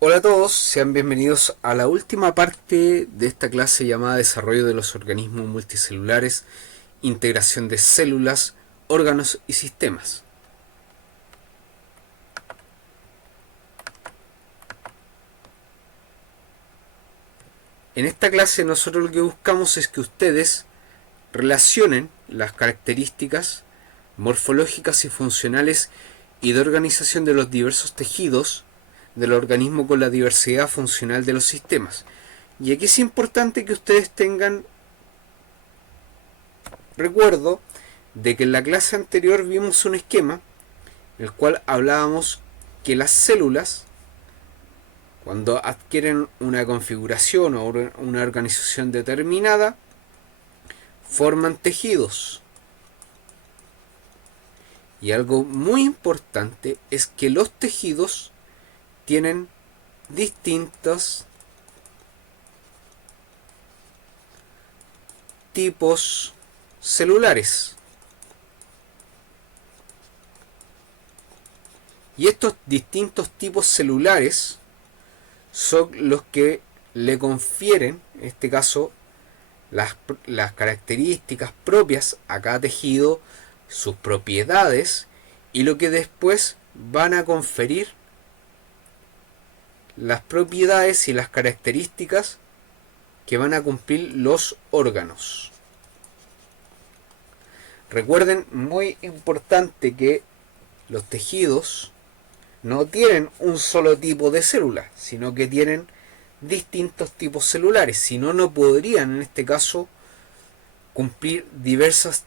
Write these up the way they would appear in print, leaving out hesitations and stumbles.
Hola a todos, sean bienvenidos a la última parte de esta clase llamada Desarrollo de los organismos multicelulares, integración de células, órganos y sistemas. En esta clase nosotros lo que buscamos es que ustedes relacionen las características morfológicas y funcionales y de organización de los diversos tejidos del organismo con la diversidad funcional de los sistemas. Y aquí es importante que ustedes tengan recuerdo de que en la clase anterior vimos un esquema en el cual hablábamos que las células, cuando adquieren una configuración o una organización determinada, forman tejidos. Y algo muy importante es que los tejidos tienen distintos tipos celulares. Y estos distintos tipos celulares son los que le confieren, en este caso, las características propias a cada tejido, sus propiedades y lo que después van a conferir las propiedades y las características que van a cumplir los órganos. Recuerden, muy importante, que los tejidos no tienen un solo tipo de célula, sino que tienen distintos tipos celulares, si no, no podrían en este caso cumplir diversas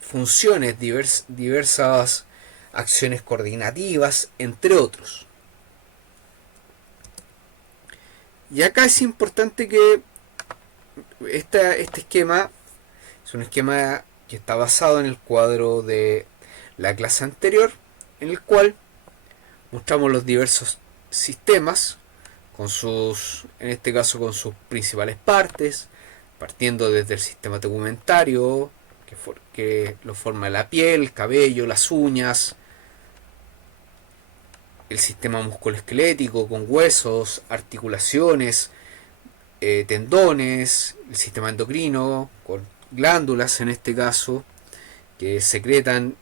funciones, diversas acciones coordinativas, entre otros. Y acá es importante que este esquema es un esquema que está basado en el cuadro de la clase anterior, en el cual mostramos los diversos sistemas con sus, en este caso, con sus principales partes, partiendo desde el sistema tegumentario, que lo forma la piel, el cabello, las uñas, el sistema musculoesquelético con huesos, articulaciones, tendones, el sistema endocrino con glándulas, en este caso, que secretan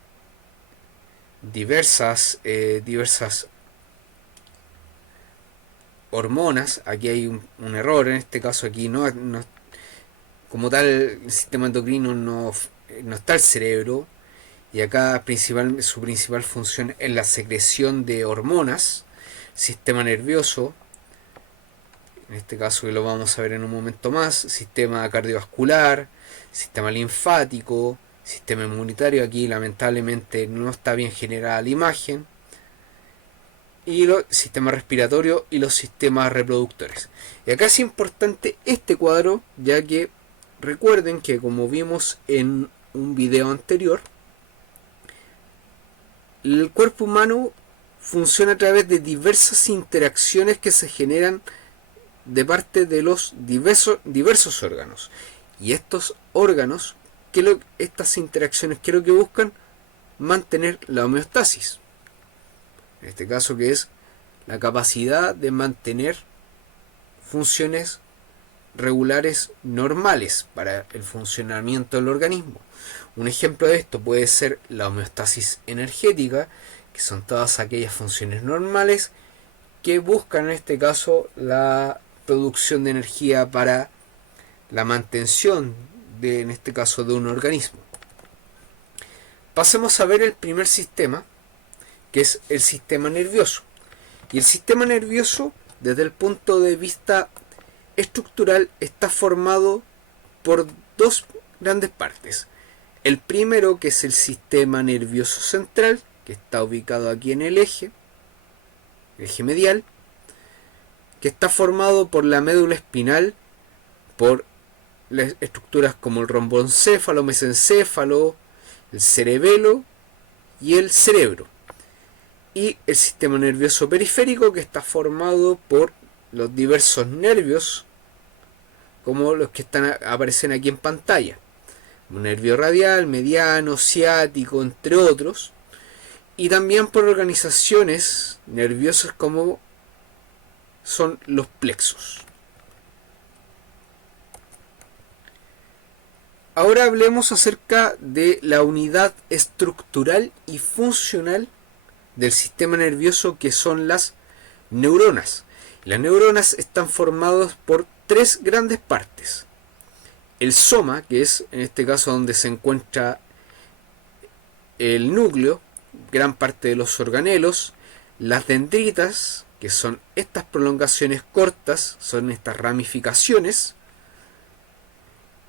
diversas hormonas. Aquí hay un error, en este caso aquí no como tal el sistema endocrino no está el cerebro, y acá su principal función es la secreción de hormonas. Sistema nervioso, en este caso que lo vamos a ver en un momento más, sistema cardiovascular, sistema linfático, sistema inmunitario. Aquí lamentablemente no está bien generada la imagen, y los sistemas respiratorios y los sistemas reproductores. Y acá es importante este cuadro, ya que recuerden que, como vimos en un video anterior, el cuerpo humano funciona a través de diversas interacciones que se generan de parte de los diversos órganos. Y estos órganos, estas interacciones, ¿qué es lo que buscan? Mantener la homeostasis. En este caso, que es la capacidad de mantener funciones regulares normales para el funcionamiento del organismo. Un ejemplo de esto puede ser la homeostasis energética, que son todas aquellas funciones normales que buscan, en este caso, la producción de energía para la mantención en este caso, de un organismo. Pasemos a ver el primer sistema, que es el sistema nervioso. Y el sistema nervioso, desde el punto de vista estructural, está formado por dos grandes partes. El primero, que es el sistema nervioso central, que está ubicado aquí en el eje medial, que está formado por la médula espinal, por las estructuras como el romboencéfalo, mesencéfalo, el cerebelo y el cerebro. Y el sistema nervioso periférico, que está formado por los diversos nervios, como los que aparecen aquí en pantalla. Un nervio radial, mediano, ciático, entre otros. Y también por organizaciones nerviosas como son los plexos. Ahora hablemos acerca de la unidad estructural y funcional del sistema nervioso, que son las neuronas. Las neuronas están formadas por tres grandes partes. El soma, que es en este caso donde se encuentra el núcleo, gran parte de los organelos. Las dendritas, que son estas prolongaciones cortas, son estas ramificaciones.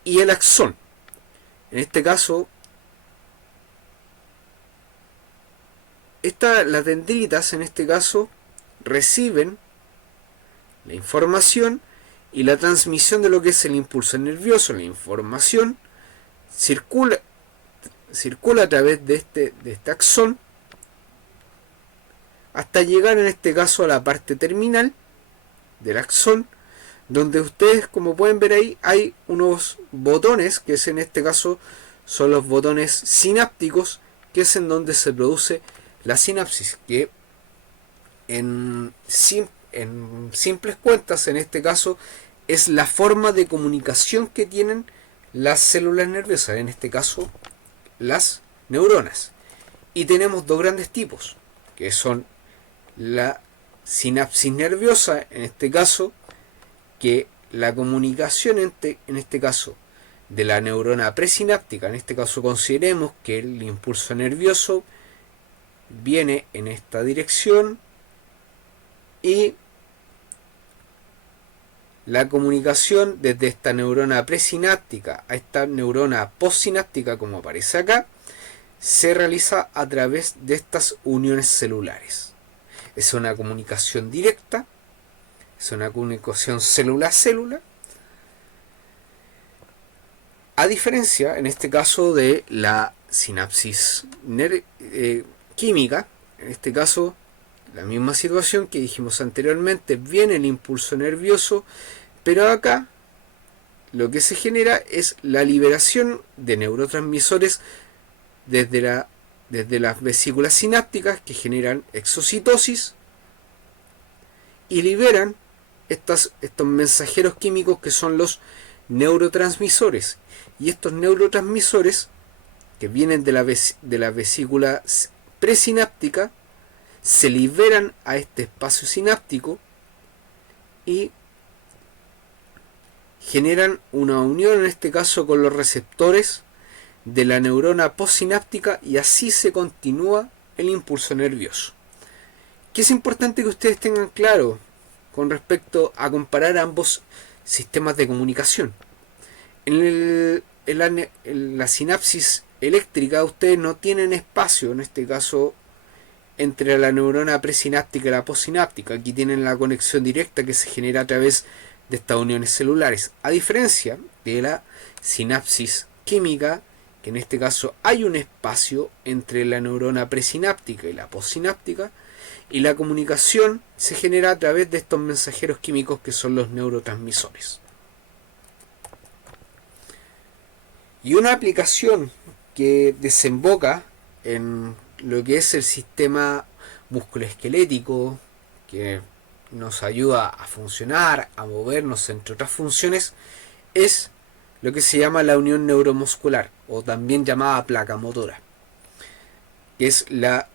Y el axón. En este caso, las dendritas en este caso reciben la información y la transmisión de lo que es el impulso nervioso. La información circula a través de este axón hasta llegar en este caso a la parte terminal del axón, donde ustedes, como pueden ver ahí, hay unos botones, que es en este caso son los botones sinápticos, que es en donde se produce la sinapsis, que en simples cuentas, en este caso, es la forma de comunicación que tienen las células nerviosas, en este caso las neuronas. Y tenemos dos grandes tipos, que son la sinapsis nerviosa, en este caso, que la comunicación en este caso de la neurona presináptica, en este caso consideremos que el impulso nervioso viene en esta dirección, y la comunicación desde esta neurona presináptica a esta neurona postsináptica, como aparece acá, se realiza a través de estas uniones celulares. Es una comunicación directa, es una comunicación célula a célula, a diferencia en este caso de la sinapsis química. En este caso, la misma situación que dijimos anteriormente, viene el impulso nervioso, pero acá lo que se genera es la liberación de neurotransmisores desde las vesículas sinápticas, que generan exocitosis y liberan estos mensajeros químicos, que son los neurotransmisores. Y estos neurotransmisores, que vienen de la vesícula presináptica, se liberan a este espacio sináptico y generan una unión, en este caso, con los receptores de la neurona postsináptica, y así se continúa el impulso nervioso. Que es importante que ustedes tengan claro con respecto a comparar ambos sistemas de comunicación. En la sinapsis eléctrica, ustedes no tienen espacio, en este caso, entre la neurona presináptica y la postsináptica. Aquí tienen la conexión directa que se genera a través de estas uniones celulares, a diferencia de la sinapsis química, que en este caso hay un espacio entre la neurona presináptica y la postsináptica, y la comunicación se genera a través de estos mensajeros químicos, que son los neurotransmisores. Y una aplicación que desemboca en lo que es el sistema musculoesquelético, que nos ayuda a funcionar, a movernos, entre otras funciones, es lo que se llama la unión neuromuscular, o también llamada placa motora, que es la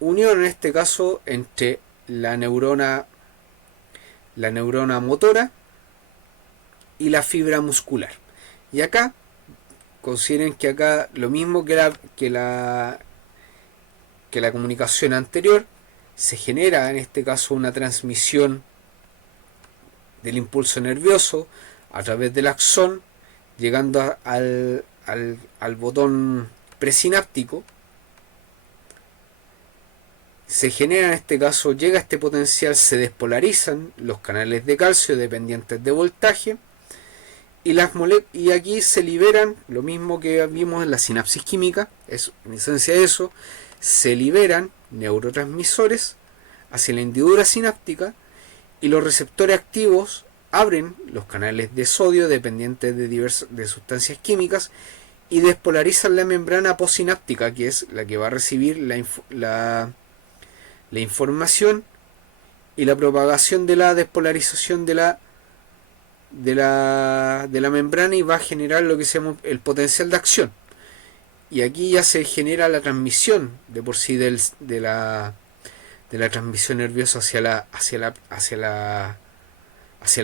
unión, en este caso, entre la neurona motora y la fibra muscular. Y acá consideren que acá, lo mismo que la comunicación anterior, se genera en este caso una transmisión del impulso nervioso a través del axón, llegando al botón presináptico. Se genera, en este caso, llega a este potencial, se despolarizan los canales de calcio dependientes de voltaje, y aquí se liberan, lo mismo que vimos en la sinapsis química, es en esencia eso, se liberan neurotransmisores hacia la hendidura sináptica, y los receptores activos abren los canales de sodio dependientes de sustancias químicas, y despolarizan la membrana postsináptica, que es la que va a recibir la información, y la propagación de la despolarización de la membrana, y va a generar lo que se llama el potencial de acción. Y aquí ya se genera la transmisión de por sí de la transmisión nerviosa hacia la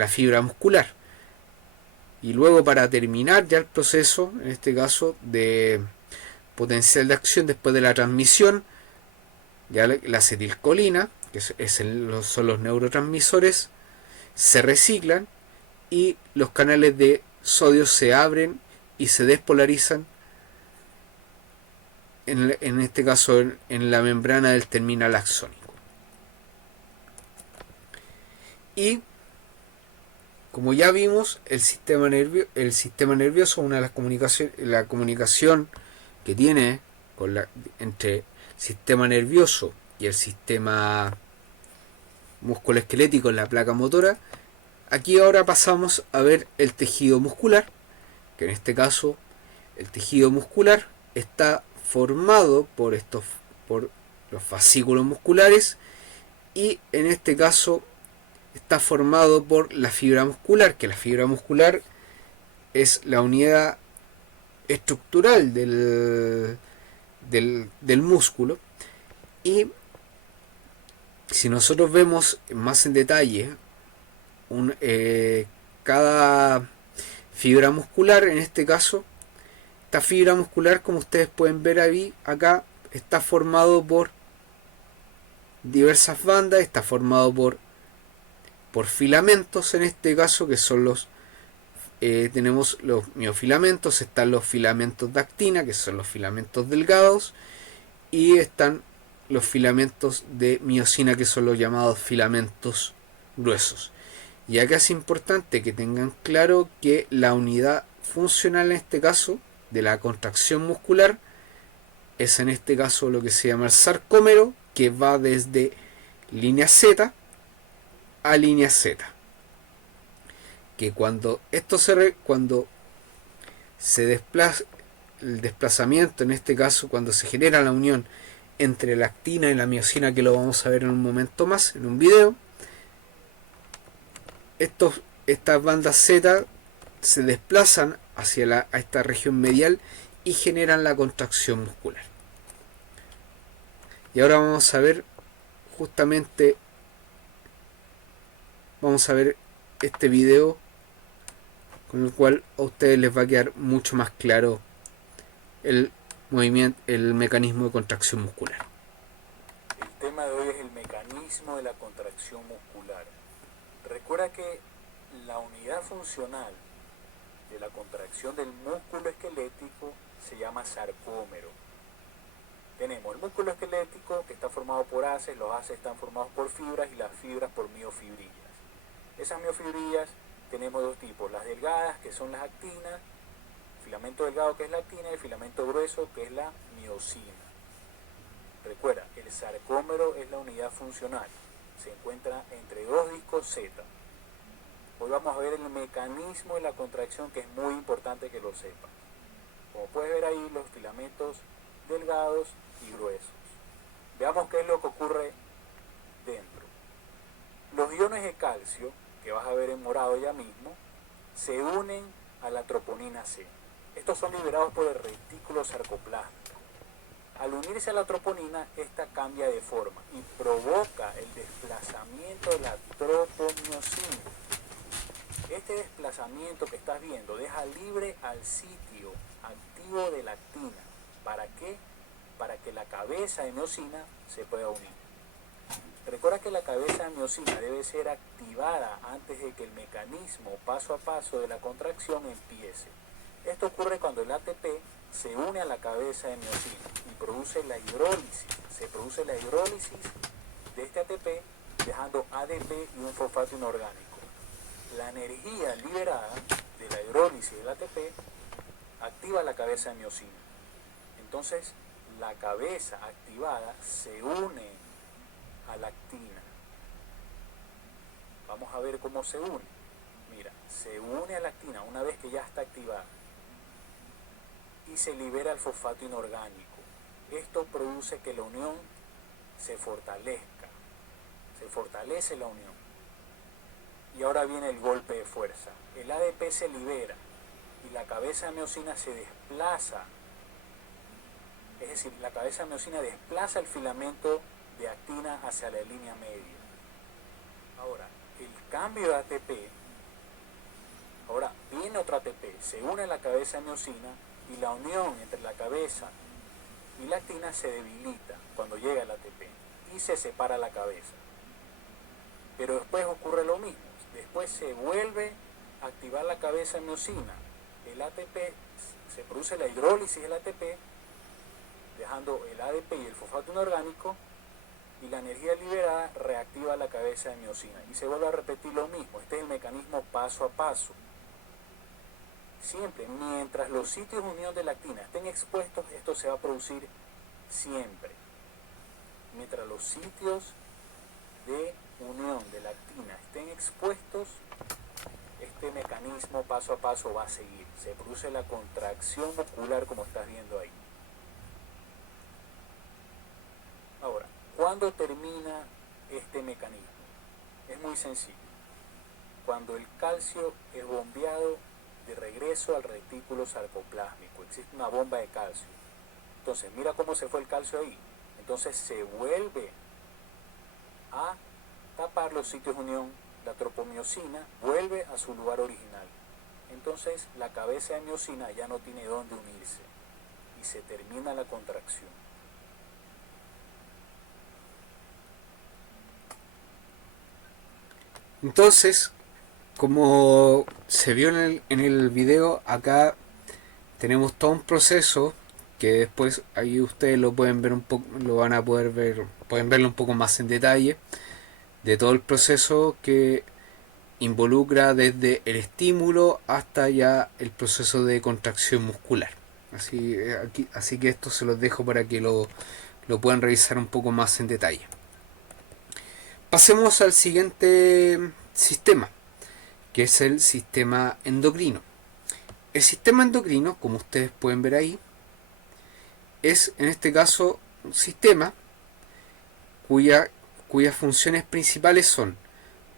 fibra muscular. Y luego, para terminar ya el proceso, en este caso de potencial de acción después de la transmisión, ya la acetilcolina, que son los neurotransmisores, se reciclan y los canales de sodio se abren y se despolarizan, en este caso en la membrana del terminal axónico. Y como ya vimos, el sistema nervioso, una de las comunicaciones, la comunicación que tiene entre el sistema nervioso y el sistema musculoesquelético en la placa motora. Aquí ahora pasamos a ver el tejido muscular, que en este caso el tejido muscular está formado por los fascículos musculares, y en este caso está formado por la fibra muscular, que la fibra muscular es la unidad estructural del músculo. Y si nosotros vemos más en detalle cada fibra muscular, en este caso, esta fibra muscular, como ustedes pueden ver ahí, acá, está formado por diversas bandas, está formado por filamentos, en este caso, que son tenemos los miofilamentos, están los filamentos de actina, que son los filamentos delgados, y están los filamentos de miosina, que son los llamados filamentos gruesos. Y acá es importante que tengan claro que la unidad funcional en este caso de la contracción muscular es en este caso lo que se llama el sarcómero, que va desde línea Z a línea Z. Que cuando se desplaza, el desplazamiento, en este caso cuando se genera la unión entre la actina y la miosina, que lo vamos a ver en un momento más, en un video, estas bandas Z se desplazan a esta región medial y generan la contracción muscular. Y ahora vamos a ver este video, con el cual a ustedes les va a quedar mucho más claro el mecanismo de contracción muscular. El tema de hoy es el mecanismo de la contracción muscular. Recuerda que la unidad funcional de la contracción del músculo esquelético se llama sarcómero. Tenemos el músculo esquelético, que está formado por haces, los haces están formados por fibras y las fibras por miofibrillas. Esas miofibrillas tenemos dos tipos, las delgadas, que son las actinas, el filamento delgado, que es la actina, y el filamento grueso, que es la miosina. Recuerda, el sarcómero es la unidad funcional, se encuentra entre dos discos Z. Hoy vamos a ver el mecanismo de la contracción, que es muy importante que lo sepan. Como puedes ver ahí, los filamentos delgados y gruesos. Veamos qué es lo que ocurre dentro. Los iones de calcio, que vas a ver en morado ya mismo, se unen a la troponina C. Estos son liberados por el retículo sarcoplástico. Al unirse a la troponina, esta cambia de forma y provoca el desplazamiento de la tropomiosina. Este desplazamiento que estás viendo deja libre al sitio activo de la actina. ¿Para qué? Para que la cabeza de miosina se pueda unir. Recuerda que la cabeza de miosina debe ser activada antes de que el mecanismo paso a paso de la contracción empiece. Esto ocurre cuando el ATP se une a la cabeza de miosina y produce la hidrólisis. Se produce la hidrólisis de este ATP, dejando ADP y un fosfato inorgánico. La energía liberada de la hidrólisis del ATP activa la cabeza de miosina. Entonces, la cabeza activada se une a la actina. Vamos a ver cómo se une. Mira, se une a la actina una vez que ya está activada y se libera el fosfato inorgánico. Esto produce que la unión se fortalezca. se fortalece la unión. Y ahora viene el golpe de fuerza. El ADP se libera y la cabeza de miosina se desplaza. Es decir, la cabeza de miosina desplaza el filamento de actina hacia la línea media. Ahora, el cambio de ATP, ahora viene otro ATP, se une a la cabeza de miosina y la unión entre la cabeza y la actina se debilita cuando llega el ATP y se separa la cabeza. Pero después ocurre lo mismo, después se vuelve a activar la cabeza de miosina, el ATP, se produce la hidrólisis del ATP, dejando el ADP y el fosfato inorgánico, y la energía liberada reactiva la cabeza de miosina y se vuelve a repetir lo mismo. Este es el mecanismo paso a paso. Siempre, mientras los sitios de unión de la actina estén expuestos, esto se va a producir siempre. Mientras los sitios de unión de la actina estén expuestos, este mecanismo paso a paso va a seguir. Se produce la contracción muscular como estás viendo ahí. Ahora, ¿cuándo termina este mecanismo? Es muy sencillo. Cuando el calcio es bombeado de regreso al retículo sarcoplásmico, existe una bomba de calcio. Entonces, mira cómo se fue el calcio ahí. Entonces se vuelve a tapar los sitios de unión, la tropomiosina vuelve a su lugar original. Entonces la cabeza de miosina ya no tiene dónde unirse y se termina la contracción. Entonces, como se vio en el video, acá tenemos todo un proceso que después ahí ustedes lo pueden ver un poco, lo van a poder ver, pueden verlo un poco más en detalle, de todo el proceso que involucra desde el estímulo hasta ya el proceso de contracción muscular. Así que esto se los dejo para que lo puedan revisar un poco más en detalle. Pasemos al siguiente sistema, que es el sistema endocrino. El sistema endocrino, como ustedes pueden ver ahí, es en este caso un sistema cuyas funciones principales son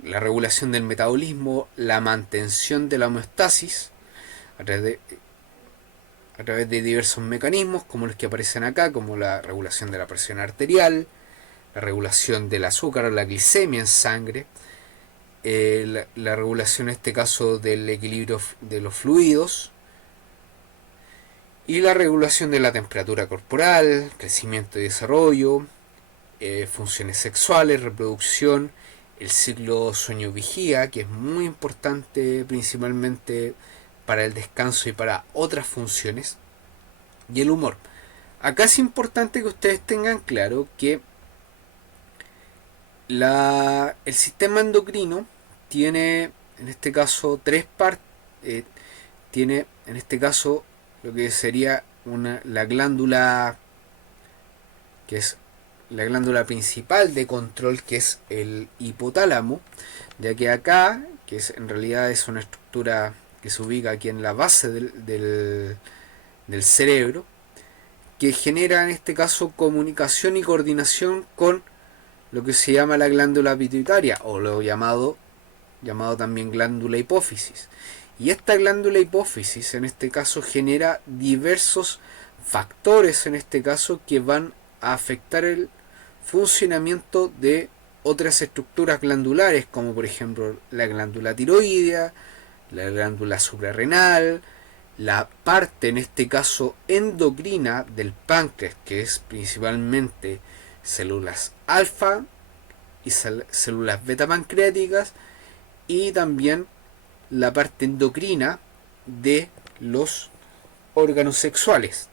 la regulación del metabolismo, la mantención de la homeostasis a través de diversos mecanismos como los que aparecen acá, como la regulación de la presión arterial, la regulación del azúcar o la glicemia en sangre, la regulación en este caso del equilibrio de los fluidos y la regulación de la temperatura corporal, crecimiento y desarrollo, funciones sexuales, reproducción, el ciclo sueño-vigía, que es muy importante principalmente para el descanso y para otras funciones, y el humor. Acá es importante que ustedes tengan claro que el sistema endocrino tiene en este caso tres partes. Tiene en este caso lo que sería la glándula, que es la glándula principal de control, que es el hipotálamo, ya que acá, en realidad es una estructura que se ubica aquí en la base del cerebro, que genera en este caso comunicación y coordinación con lo que se llama la glándula pituitaria, o lo llamado también glándula hipófisis. Y esta glándula hipófisis en este caso genera diversos factores en este caso que van a afectar el funcionamiento de otras estructuras glandulares, como por ejemplo la glándula tiroidea, la glándula suprarrenal, la parte en este caso endocrina del páncreas, que es principalmente células alfa y células beta pancreáticas, y también la parte endocrina de los órganos sexuales,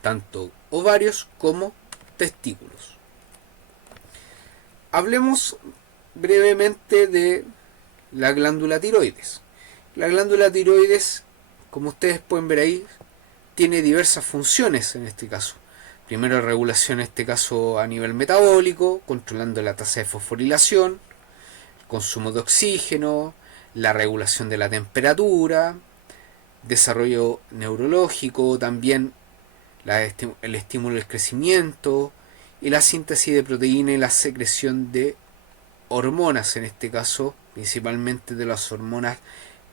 tanto ovarios como testículos. Hablemos brevemente de la glándula tiroides. La glándula tiroides, como ustedes pueden ver ahí, tiene diversas funciones en este caso. Primero, regulación en este caso a nivel metabólico, controlando la tasa de fosforilación, el consumo de oxígeno, la regulación de la temperatura, desarrollo neurológico, también el estímulo del crecimiento y la síntesis de proteína y la secreción de hormonas, en este caso principalmente de las hormonas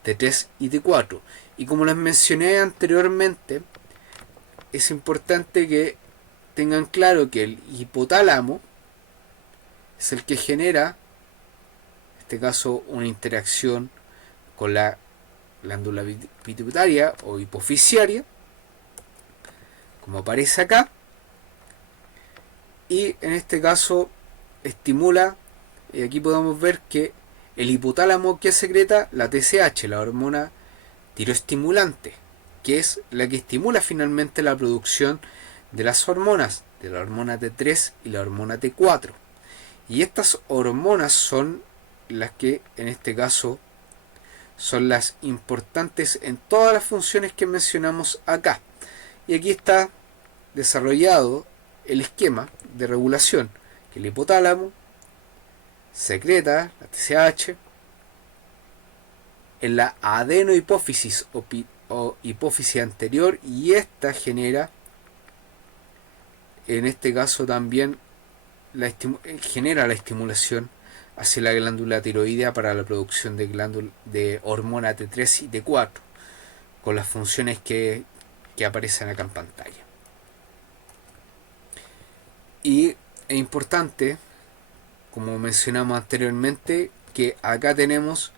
T3 y T4. Y como les mencioné anteriormente, es importante que tengan claro que el hipotálamo es el que genera, en este caso, una interacción con la glándula pituitaria o hipofisiaria, como aparece acá, y en este caso estimula, y aquí podemos ver que el hipotálamo que secreta la TSH, la hormona tiroestimulante, que es la que estimula finalmente la producción de las hormonas, de la hormona T3 y la hormona T4. Y estas hormonas son las que en este caso son las importantes en todas las funciones que mencionamos acá. Y aquí está desarrollado el esquema de regulación, que el hipotálamo secreta la TSH en la adenohipófisis o hipófisis anterior, y esta genera, en este caso también, genera la estimulación hacia la glándula tiroidea para la producción de hormona T3 y T4, con las funciones que aparecen acá en pantalla. Y es importante, como mencionamos anteriormente, que acá tenemos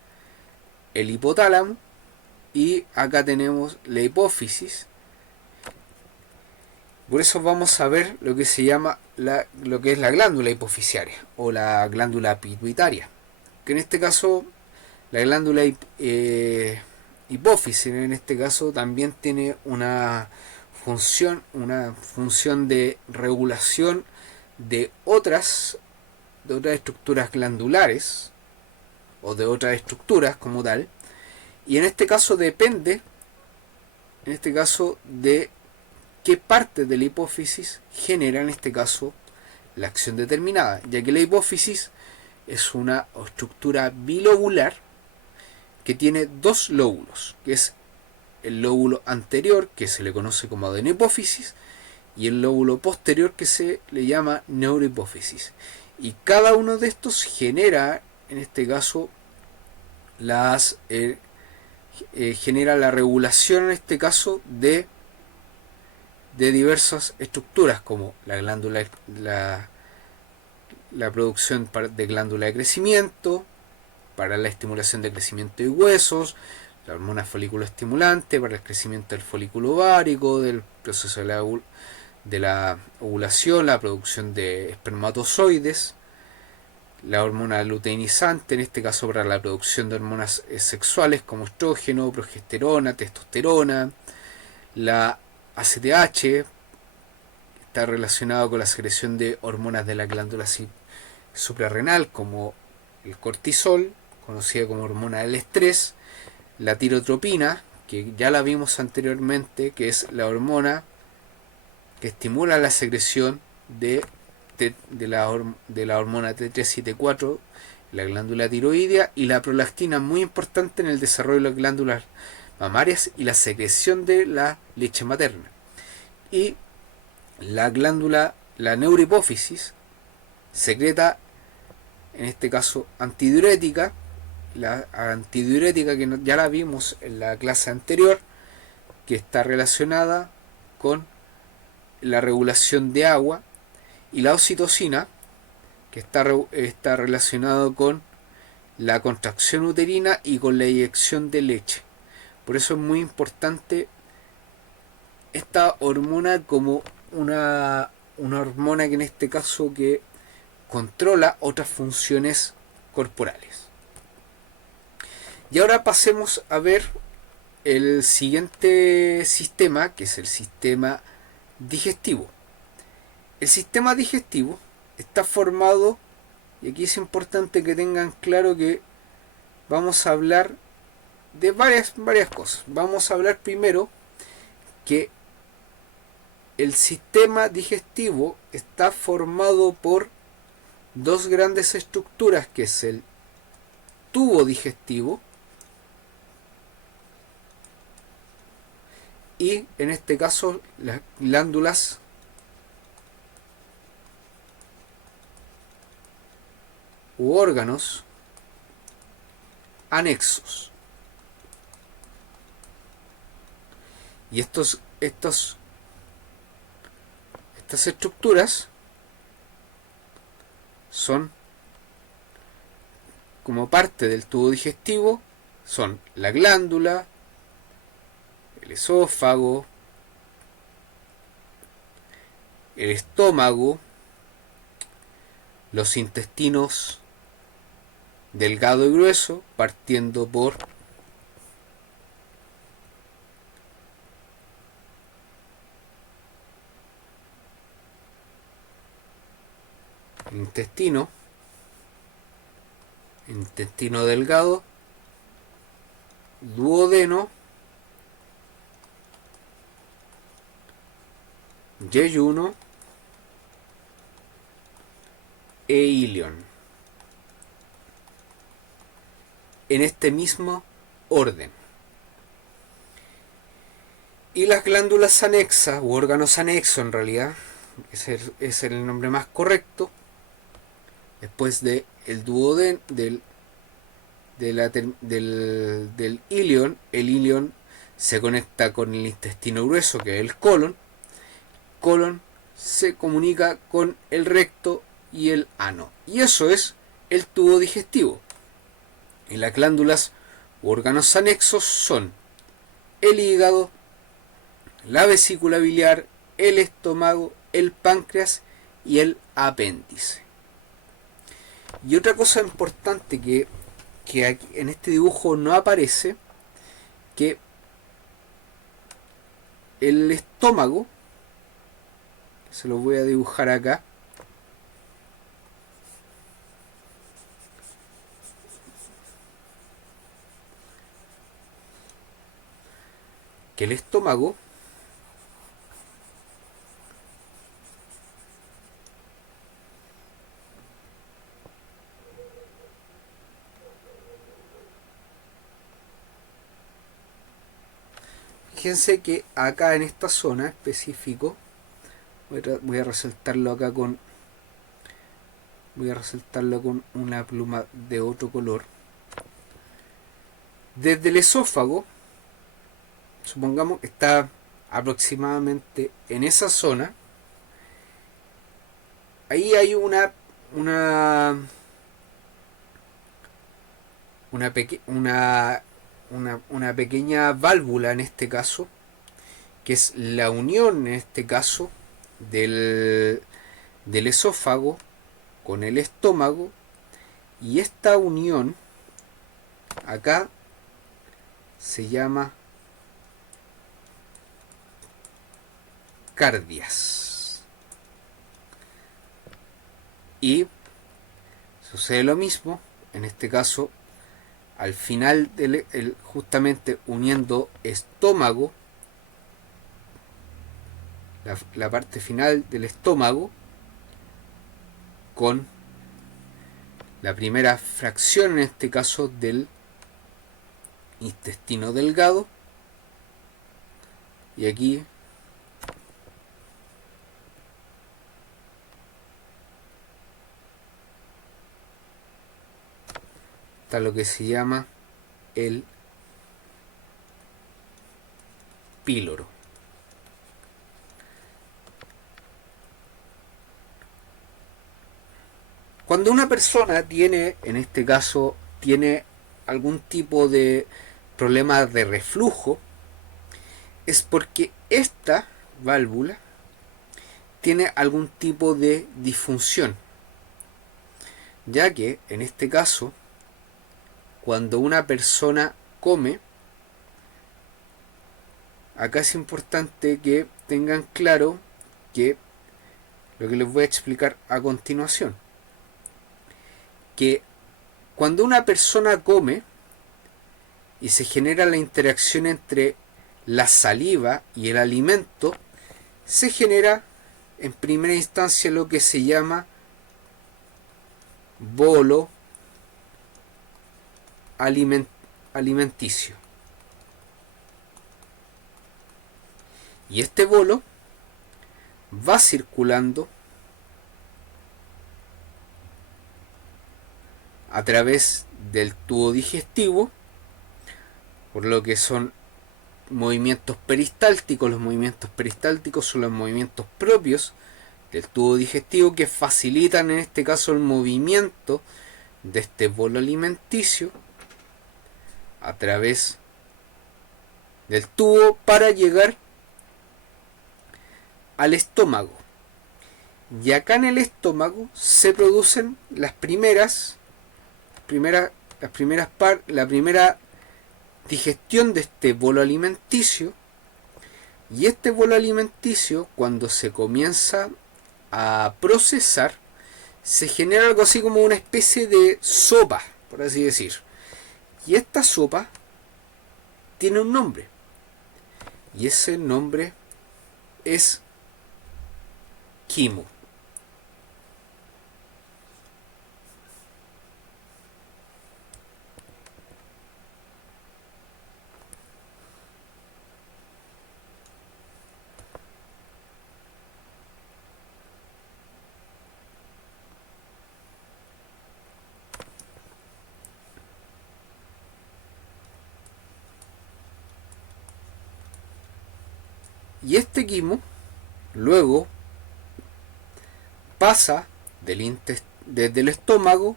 el hipotálamo y acá tenemos la hipófisis. Por eso vamos a ver lo que se llama lo que es la glándula hipofisiaria o la glándula pituitaria, que en este caso la glándula hipófisis en este caso también tiene una función de regulación de otras estructuras glandulares o de otras estructuras como tal, y en este caso depende de qué parte de la hipófisis genera en este caso la acción determinada, ya que la hipófisis es una estructura bilobular que tiene dos lóbulos, que es el lóbulo anterior, que se le conoce como adenohipófisis, y el lóbulo posterior, que se le llama neurohipófisis. Y cada uno de estos genera, en este caso, genera la regulación, en este caso, de diversas estructuras, como la glándula, la producción de glándula de crecimiento, para la estimulación de crecimiento de huesos, la hormona folículo estimulante para el crecimiento del folículo ovárico, del proceso de la ovulación, la producción de espermatozoides, la hormona luteinizante, en este caso para la producción de hormonas sexuales como estrógeno, progesterona, testosterona, la ACTH está relacionado con la secreción de hormonas de la glándula suprarrenal como el cortisol, conocida como hormona del estrés, la tirotropina, que ya la vimos anteriormente, que es la hormona que estimula la secreción de la hormona T3 y T4, la glándula tiroidea, y la prolactina, muy importante en el desarrollo de las glándulas mamarias y la secreción de la leche materna. Y la neurohipófisis secreta, en este caso, antidiurética, la antidiurética que ya la vimos en la clase anterior, que está relacionada con la regulación de agua, y la oxitocina, que está relacionado con la contracción uterina y con la eyección de leche. Por eso es muy importante esta hormona como una hormona que en este caso que controla otras funciones corporales. Y ahora pasemos a ver el siguiente sistema, que es el sistema digestivo. El sistema digestivo está formado, y aquí es importante que tengan claro que vamos a hablar de varias cosas. Vamos a hablar primero que el sistema digestivo está formado por dos grandes estructuras, que es el tubo digestivo y en este caso las u órganos anexos. Y estas estructuras son, como parte del tubo digestivo, son la glándula, el esófago, el estómago, los intestinos delgado y grueso, partiendo por intestino delgado, duodeno, yeyuno e ilion, en este mismo orden. Y las glándulas anexas, u órganos anexos en realidad, ese es el nombre más correcto, después de el duodeno, del ilion. El ilion se conecta con el intestino grueso, que es el colon. Colon se comunica con el recto y el ano. Y eso es el tubo digestivo. Y las glándulas u órganos anexos son el hígado, la vesícula biliar, el estómago, el páncreas y el apéndice. Y otra cosa importante que aquí en este dibujo no aparece, que el estómago, se lo voy a dibujar acá, que el estómago fíjense que acá en esta zona específico, voy a resaltarlo acá con una pluma de otro color. Desde el esófago, supongamos que está aproximadamente en esa zona, ahí hay una pequeña válvula, en este caso, que es la unión, en este caso, del esófago con el estómago, y esta unión acá se llama cardias. Y sucede lo mismo, en este caso, al final justamente uniendo estómago, la parte final del estómago, con la primera fracción, en este caso, del intestino delgado, y aquí está lo que se llama el píloro. Cuando una persona tiene, en este caso, tiene algún tipo de problema de reflujo, es porque esta válvula tiene algún tipo de disfunción, ya que en este caso, cuando una persona come, acá es importante que tengan claro que lo que les voy a explicar a continuación, que cuando una persona come y se genera la interacción entre la saliva y el alimento, se genera en primera instancia lo que se llama bolo alimenticio. Y este bolo va circulando a través del tubo digestivo, por lo que son movimientos peristálticos. Los movimientos peristálticos son los movimientos propios del tubo digestivo que facilitan en este caso el movimiento de este bolo alimenticio a través del tubo para llegar al estómago. Y acá en el estómago se producen la primera digestión de este bolo alimenticio. Y este bolo alimenticio, cuando se comienza a procesar, se genera algo así como una especie de sopa, por así decir. Y esta sopa tiene un nombre. Y ese nombre es quimo. Y este quimo luego pasa desde el estómago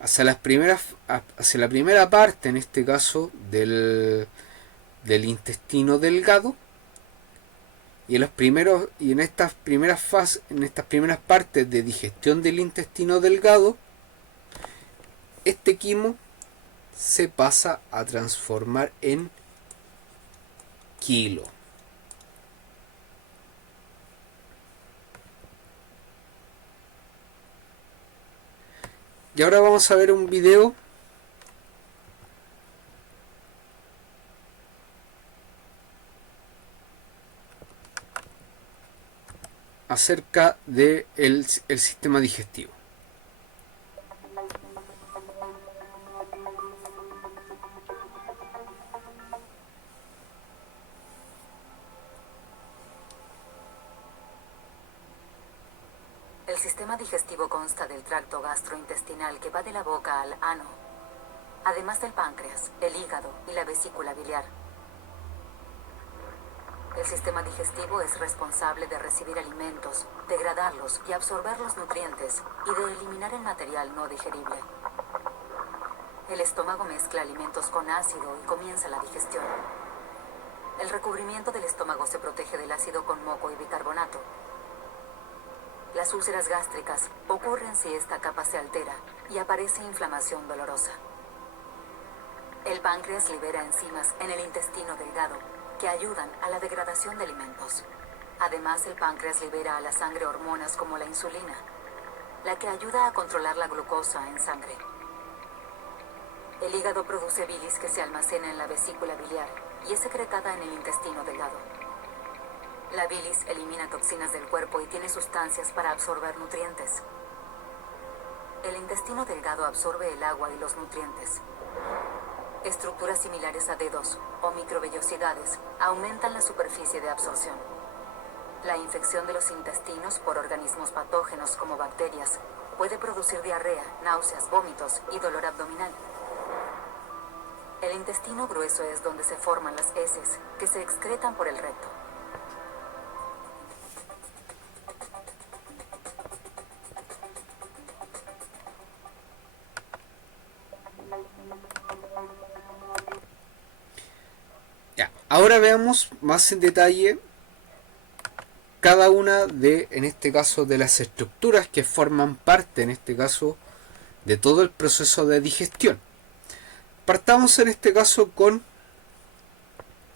hacia la primera parte, en este caso del intestino delgado, y en estas primeras partes de digestión del intestino delgado, este quimo se pasa a transformar en kilo. Y ahora vamos a ver un video acerca del sistema digestivo. El sistema digestivo consta del tracto gastrointestinal que va de la boca al ano, además del páncreas, el hígado y la vesícula biliar. El sistema digestivo es responsable de recibir alimentos, degradarlos y absorber los nutrientes y de eliminar el material no digerible. El estómago mezcla alimentos con ácido y comienza la digestión. El recubrimiento del estómago se protege del ácido con moco y bicarbonato. Las úlceras gástricas ocurren si esta capa se altera y aparece inflamación dolorosa. El páncreas libera enzimas en el intestino delgado que ayudan a la degradación de alimentos. Además, el páncreas libera a la sangre hormonas como la insulina, la que ayuda a controlar la glucosa en sangre. El hígado produce bilis que se almacena en la vesícula biliar y es secretada en el intestino delgado. La bilis elimina toxinas del cuerpo y tiene sustancias para absorber nutrientes. El intestino delgado absorbe el agua y los nutrientes. Estructuras similares a dedos o microvellosidades aumentan la superficie de absorción. La infección de los intestinos por organismos patógenos como bacterias puede producir diarrea, náuseas, vómitos y dolor abdominal. El intestino grueso es donde se forman las heces que se excretan por el recto. Ahora veamos más en detalle cada una en este caso, de las estructuras que forman parte, en este caso, de todo el proceso de digestión. Partamos en este caso con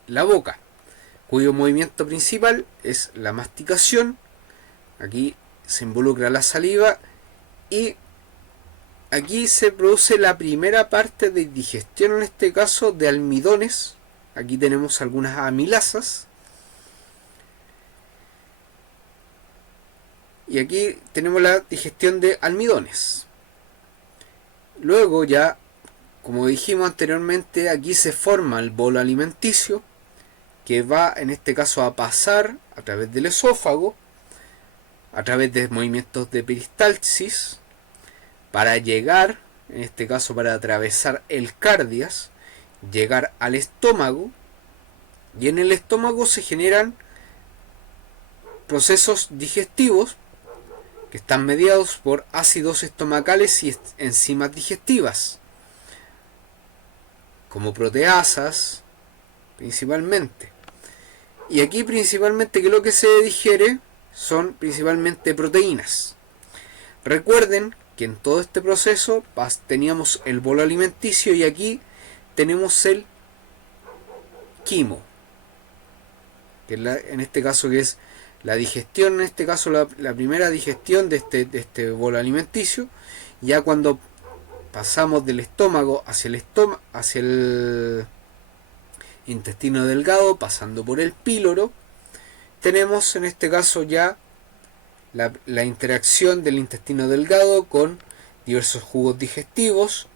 la boca, cuyo movimiento principal es la masticación. Aquí se involucra la saliva y aquí se produce la primera parte de digestión, en este caso, de almidones. Aquí tenemos algunas amilasas. Y aquí tenemos la digestión de almidones. Luego ya, como dijimos anteriormente, aquí se forma el bolo alimenticio, que va en este caso a pasar a través del esófago, a través de movimientos de peristalsis, para llegar, en este caso para atravesar el cardias, llegar al estómago, y en el estómago se generan procesos digestivos que están mediados por ácidos estomacales y enzimas digestivas, como proteasas principalmente. Y aquí principalmente que lo que se digiere son principalmente proteínas. Recuerden que en todo este proceso teníamos el bolo alimenticio y aquí tenemos el quimo, que en este caso que es la digestión, en este caso la primera digestión de este bolo alimenticio. Ya cuando pasamos del estómago hacia el intestino delgado, pasando por el píloro, tenemos en este caso ya la interacción del intestino delgado con diversos jugos digestivos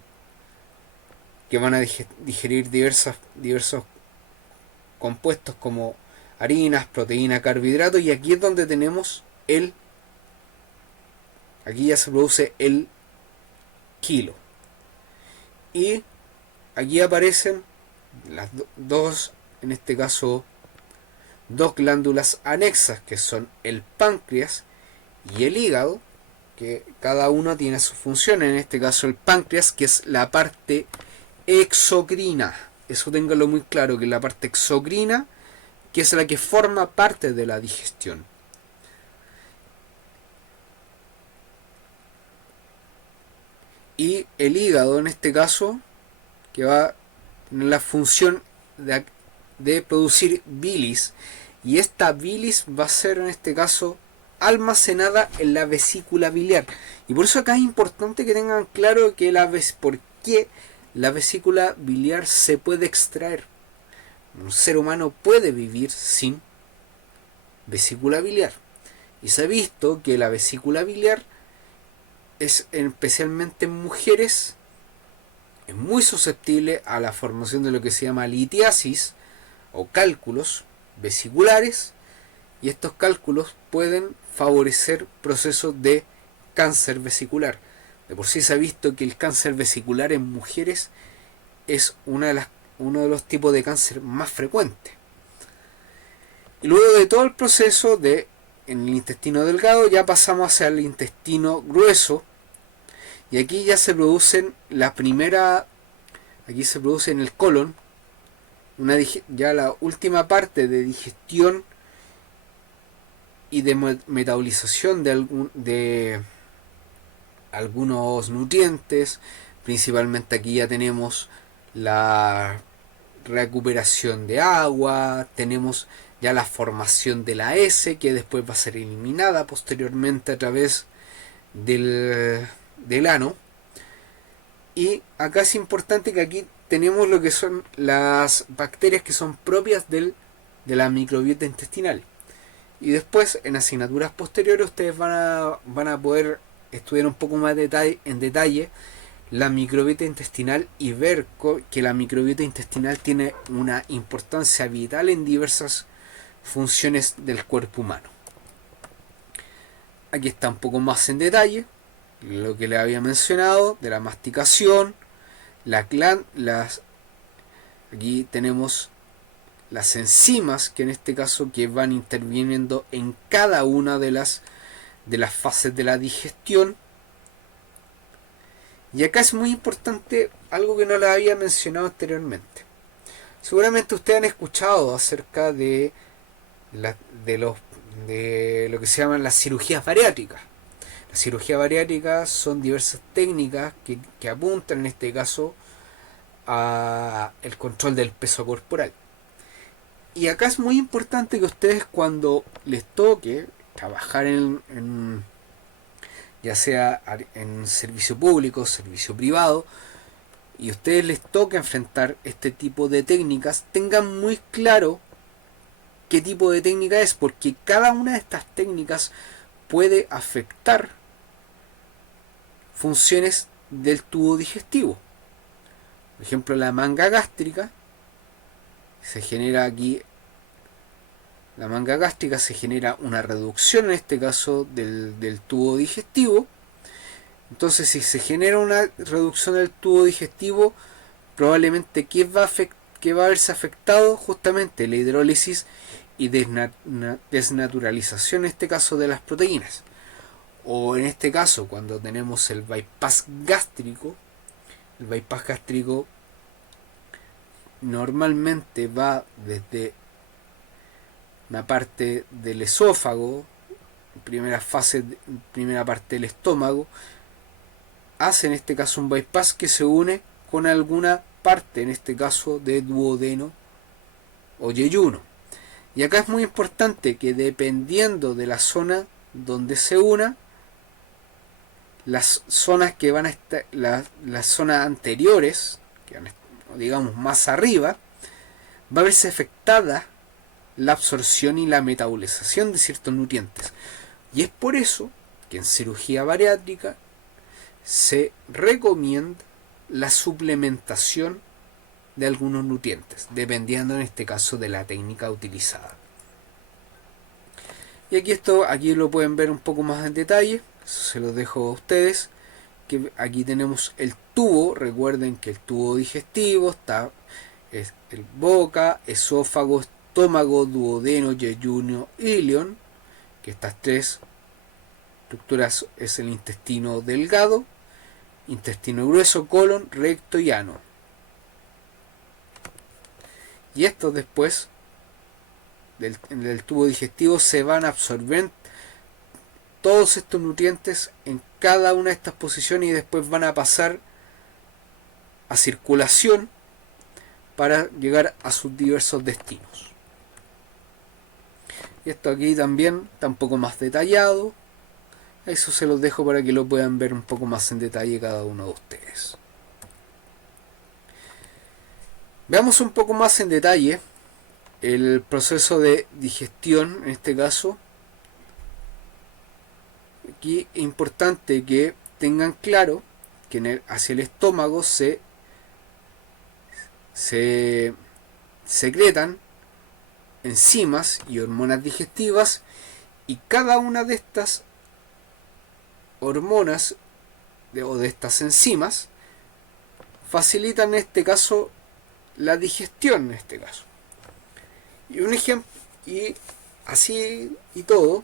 que van a digerir diversos compuestos como harinas, proteínas, carbohidratos, y aquí es donde tenemos aquí ya se produce el kilo. Y aquí aparecen las dos, en este caso, dos glándulas anexas, que son el páncreas y el hígado, que cada uno tiene su función. En este caso el páncreas, que es la parte exocrina. Eso ténganlo muy claro, que la parte exocrina, que es la que forma parte de la digestión. Y el hígado, en este caso, que va a tener la función de producir bilis, y esta bilis va a ser en este caso almacenada en la vesícula biliar. Y por eso acá es importante que tengan claro que por qué la vesícula biliar se puede extraer. Un ser humano puede vivir sin vesícula biliar. Y se ha visto que la vesícula biliar es, especialmente en mujeres, es muy susceptible a la formación de lo que se llama litiasis o cálculos vesiculares, y estos cálculos pueden favorecer procesos de cáncer vesicular. De por sí se ha visto que el cáncer vesicular en mujeres es uno de los tipos de cáncer más frecuentes. Y luego de todo el proceso en el intestino delgado, ya pasamos hacia el intestino grueso, y aquí ya se producen aquí se produce en el colon ya la última parte de digestión y de metabolización de algunos nutrientes. Principalmente aquí ya tenemos la recuperación de agua, tenemos ya la formación de la S, que después va a ser eliminada posteriormente a través del ano. Y acá es importante que aquí tenemos lo que son las bacterias que son propias de la microbiota intestinal. Y después en asignaturas posteriores ustedes van a poder estudiar un poco más en detalle la microbiota intestinal y ver que la microbiota intestinal tiene una importancia vital en diversas funciones del cuerpo humano. Aquí está un poco más en detalle lo que les había mencionado de la masticación, aquí tenemos las enzimas, que en este caso que van interviniendo en cada una de las fases de la digestión. Y acá es muy importante algo que no les había mencionado anteriormente. Seguramente ustedes han escuchado acerca de lo que se llaman las cirugías bariátricas. Las cirugías bariátricas son diversas técnicas que apuntan en este caso a el control del peso corporal. Y acá es muy importante que ustedes, cuando les toque trabajar ya sea en servicio público, servicio privado, y a ustedes les toca enfrentar este tipo de técnicas, tengan muy claro qué tipo de técnica es, porque cada una de estas técnicas puede afectar funciones del tubo digestivo. Por ejemplo, la manga gástrica se genera aquí. La manga gástrica se genera una reducción, en este caso, del tubo digestivo, Entonces, si se genera una reducción del tubo digestivo, probablemente ¿qué va a verse afectado? Justamente la hidrólisis y desnaturalización, en este caso, de las proteínas. O en este caso, cuando tenemos el bypass gástrico normalmente va desde una parte del esófago, primera parte del estómago, hace en este caso un bypass que se une con alguna parte, en este caso de duodeno o yeyuno. Y acá es muy importante que dependiendo de la zona donde se una, las zonas que van a estar, las zonas anteriores, que van, digamos, más arriba, va a verse afectada la absorción y la metabolización de ciertos nutrientes. Y es por eso que en cirugía bariátrica se recomienda la suplementación de algunos nutrientes, dependiendo en este caso de la técnica utilizada. Y aquí lo pueden ver un poco más en detalle, eso se los dejo a ustedes, que aquí tenemos el tubo. Recuerden que el tubo digestivo está el boca, esófago, estómago, duodeno, yeyuno, ilion, que estas tres estructuras es el intestino delgado, intestino grueso, colon, recto y ano. Y estos después del tubo digestivo se van a absorber todos estos nutrientes en cada una de estas posiciones y después van a pasar a circulación para llegar a sus diversos destinos. Y esto aquí también está un poco más detallado. Eso se los dejo para que lo puedan ver un poco más en detalle cada uno de ustedes. Veamos un poco más en detalle el proceso de digestión, en este caso. Aquí es importante que tengan claro que hacia el estómago se secretan enzimas y hormonas digestivas, y cada una de estas hormonas o de estas enzimas facilitan en este caso la digestión, en este caso. Y un ejemplo, y así y todo,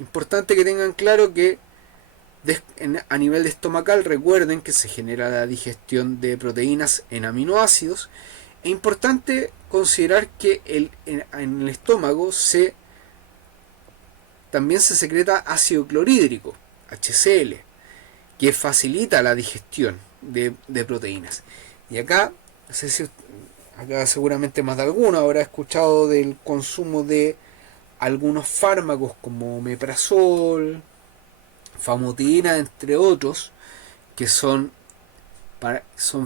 importante que tengan claro que a nivel de estomacal, recuerden que se genera la digestión de proteínas en aminoácidos. Es importante considerar que en el estómago también se secreta ácido clorhídrico, HCl, que facilita la digestión de proteínas. Y acá, no sé si acá seguramente más de alguno habrá escuchado del consumo de algunos fármacos como omeprazol, famotidina, entre otros, que son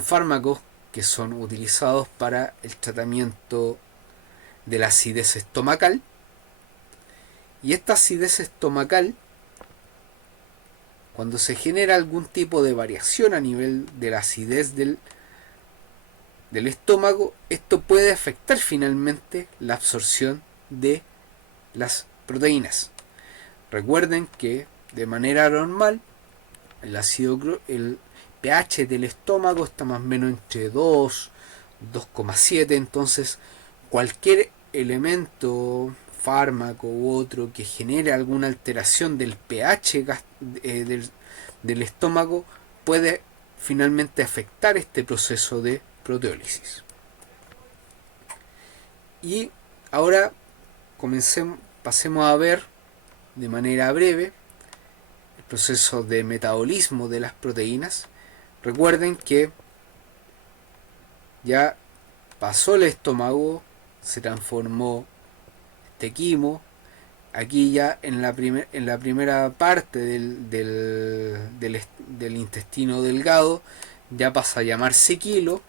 fármacos que son utilizados para el tratamiento de la acidez estomacal. Y esta acidez estomacal, cuando se genera algún tipo de variación a nivel de la acidez del estómago, esto puede afectar finalmente la absorción de las proteínas. Recuerden que de manera normal el pH del estómago está más o menos entre 2,7, entonces cualquier elemento, fármaco u otro que genere alguna alteración del pH del estómago puede finalmente afectar este proceso de proteólisis. Y ahora pasemos a ver de manera breve el proceso de metabolismo de las proteínas. Recuerden que ya pasó el estómago, se transformó este quimo. Aquí ya en la primera parte del intestino delgado ya pasa a llamarse quilo.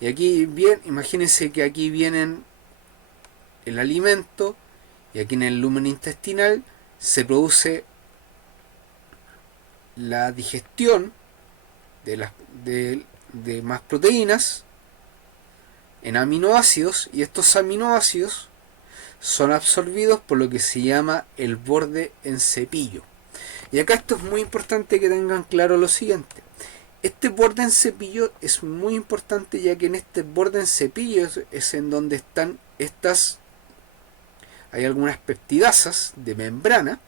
Y aquí imagínense que aquí vienen el alimento, y aquí en el lumen intestinal se produce la digestión de más proteínas en aminoácidos, y estos aminoácidos son absorbidos por lo que se llama el borde en cepillo. Y acá esto es muy importante que tengan claro lo siguiente. Este borde en cepillo es muy importante, ya que en este borde en cepillo es en donde están hay algunas peptidasas de membrana,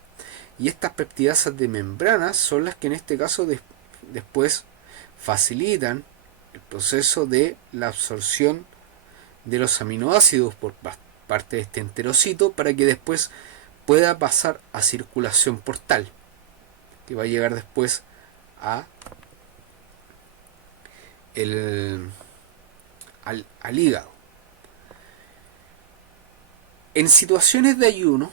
y estas peptidasas de membrana son las que en este caso después facilitan el proceso de la absorción de los aminoácidos por parte de este enterocito, para que después pueda pasar a circulación portal, que va a llegar después al hígado. En situaciones de ayuno,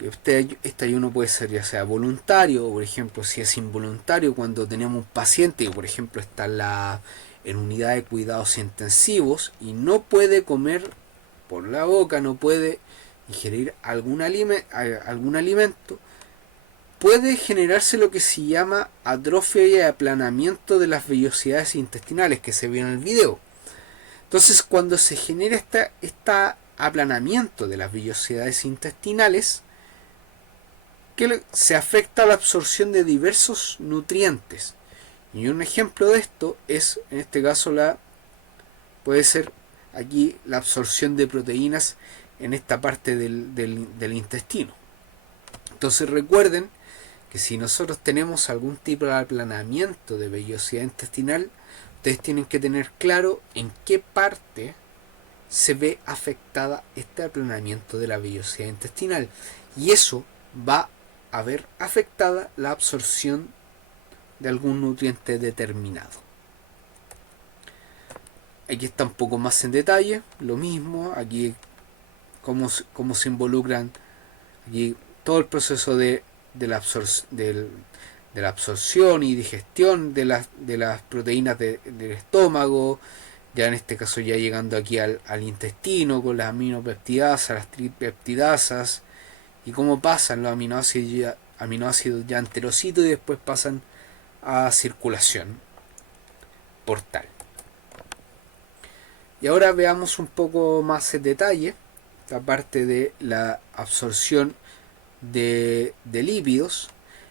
este ayuno puede ser ya sea voluntario, o por ejemplo si es involuntario, cuando tenemos un paciente que por ejemplo está en unidad de cuidados intensivos y no puede comer por la boca, no puede ingerir algún alimento, puede generarse lo que se llama atrofia y aplanamiento de las vellosidades intestinales, que se vio en el video. Entonces, cuando se genera este aplanamiento de las vellosidades intestinales, que se afecta la absorción de diversos nutrientes. Y un ejemplo de esto es, en este caso, puede ser aquí la absorción de proteínas en esta parte del intestino. Entonces recuerden que si nosotros tenemos algún tipo de aplanamiento de vellosidad intestinal, ustedes tienen que tener claro en qué parte se ve afectada este aplanamiento de la vellosidad intestinal, y eso va a ver afectada la absorción de algún nutriente determinado. Aquí está un poco más en detalle, lo mismo, aquí cómo se involucran aquí todo el proceso de la absorción y digestión de las proteínas del estómago, ya en este caso ya llegando aquí al intestino con las aminopeptidasas, las tripeptidasas, y cómo pasan los aminoácidos ya enterocitos y después pasan a circulación portal. Y ahora veamos un poco más en detalle la parte de la absorción de lípidos,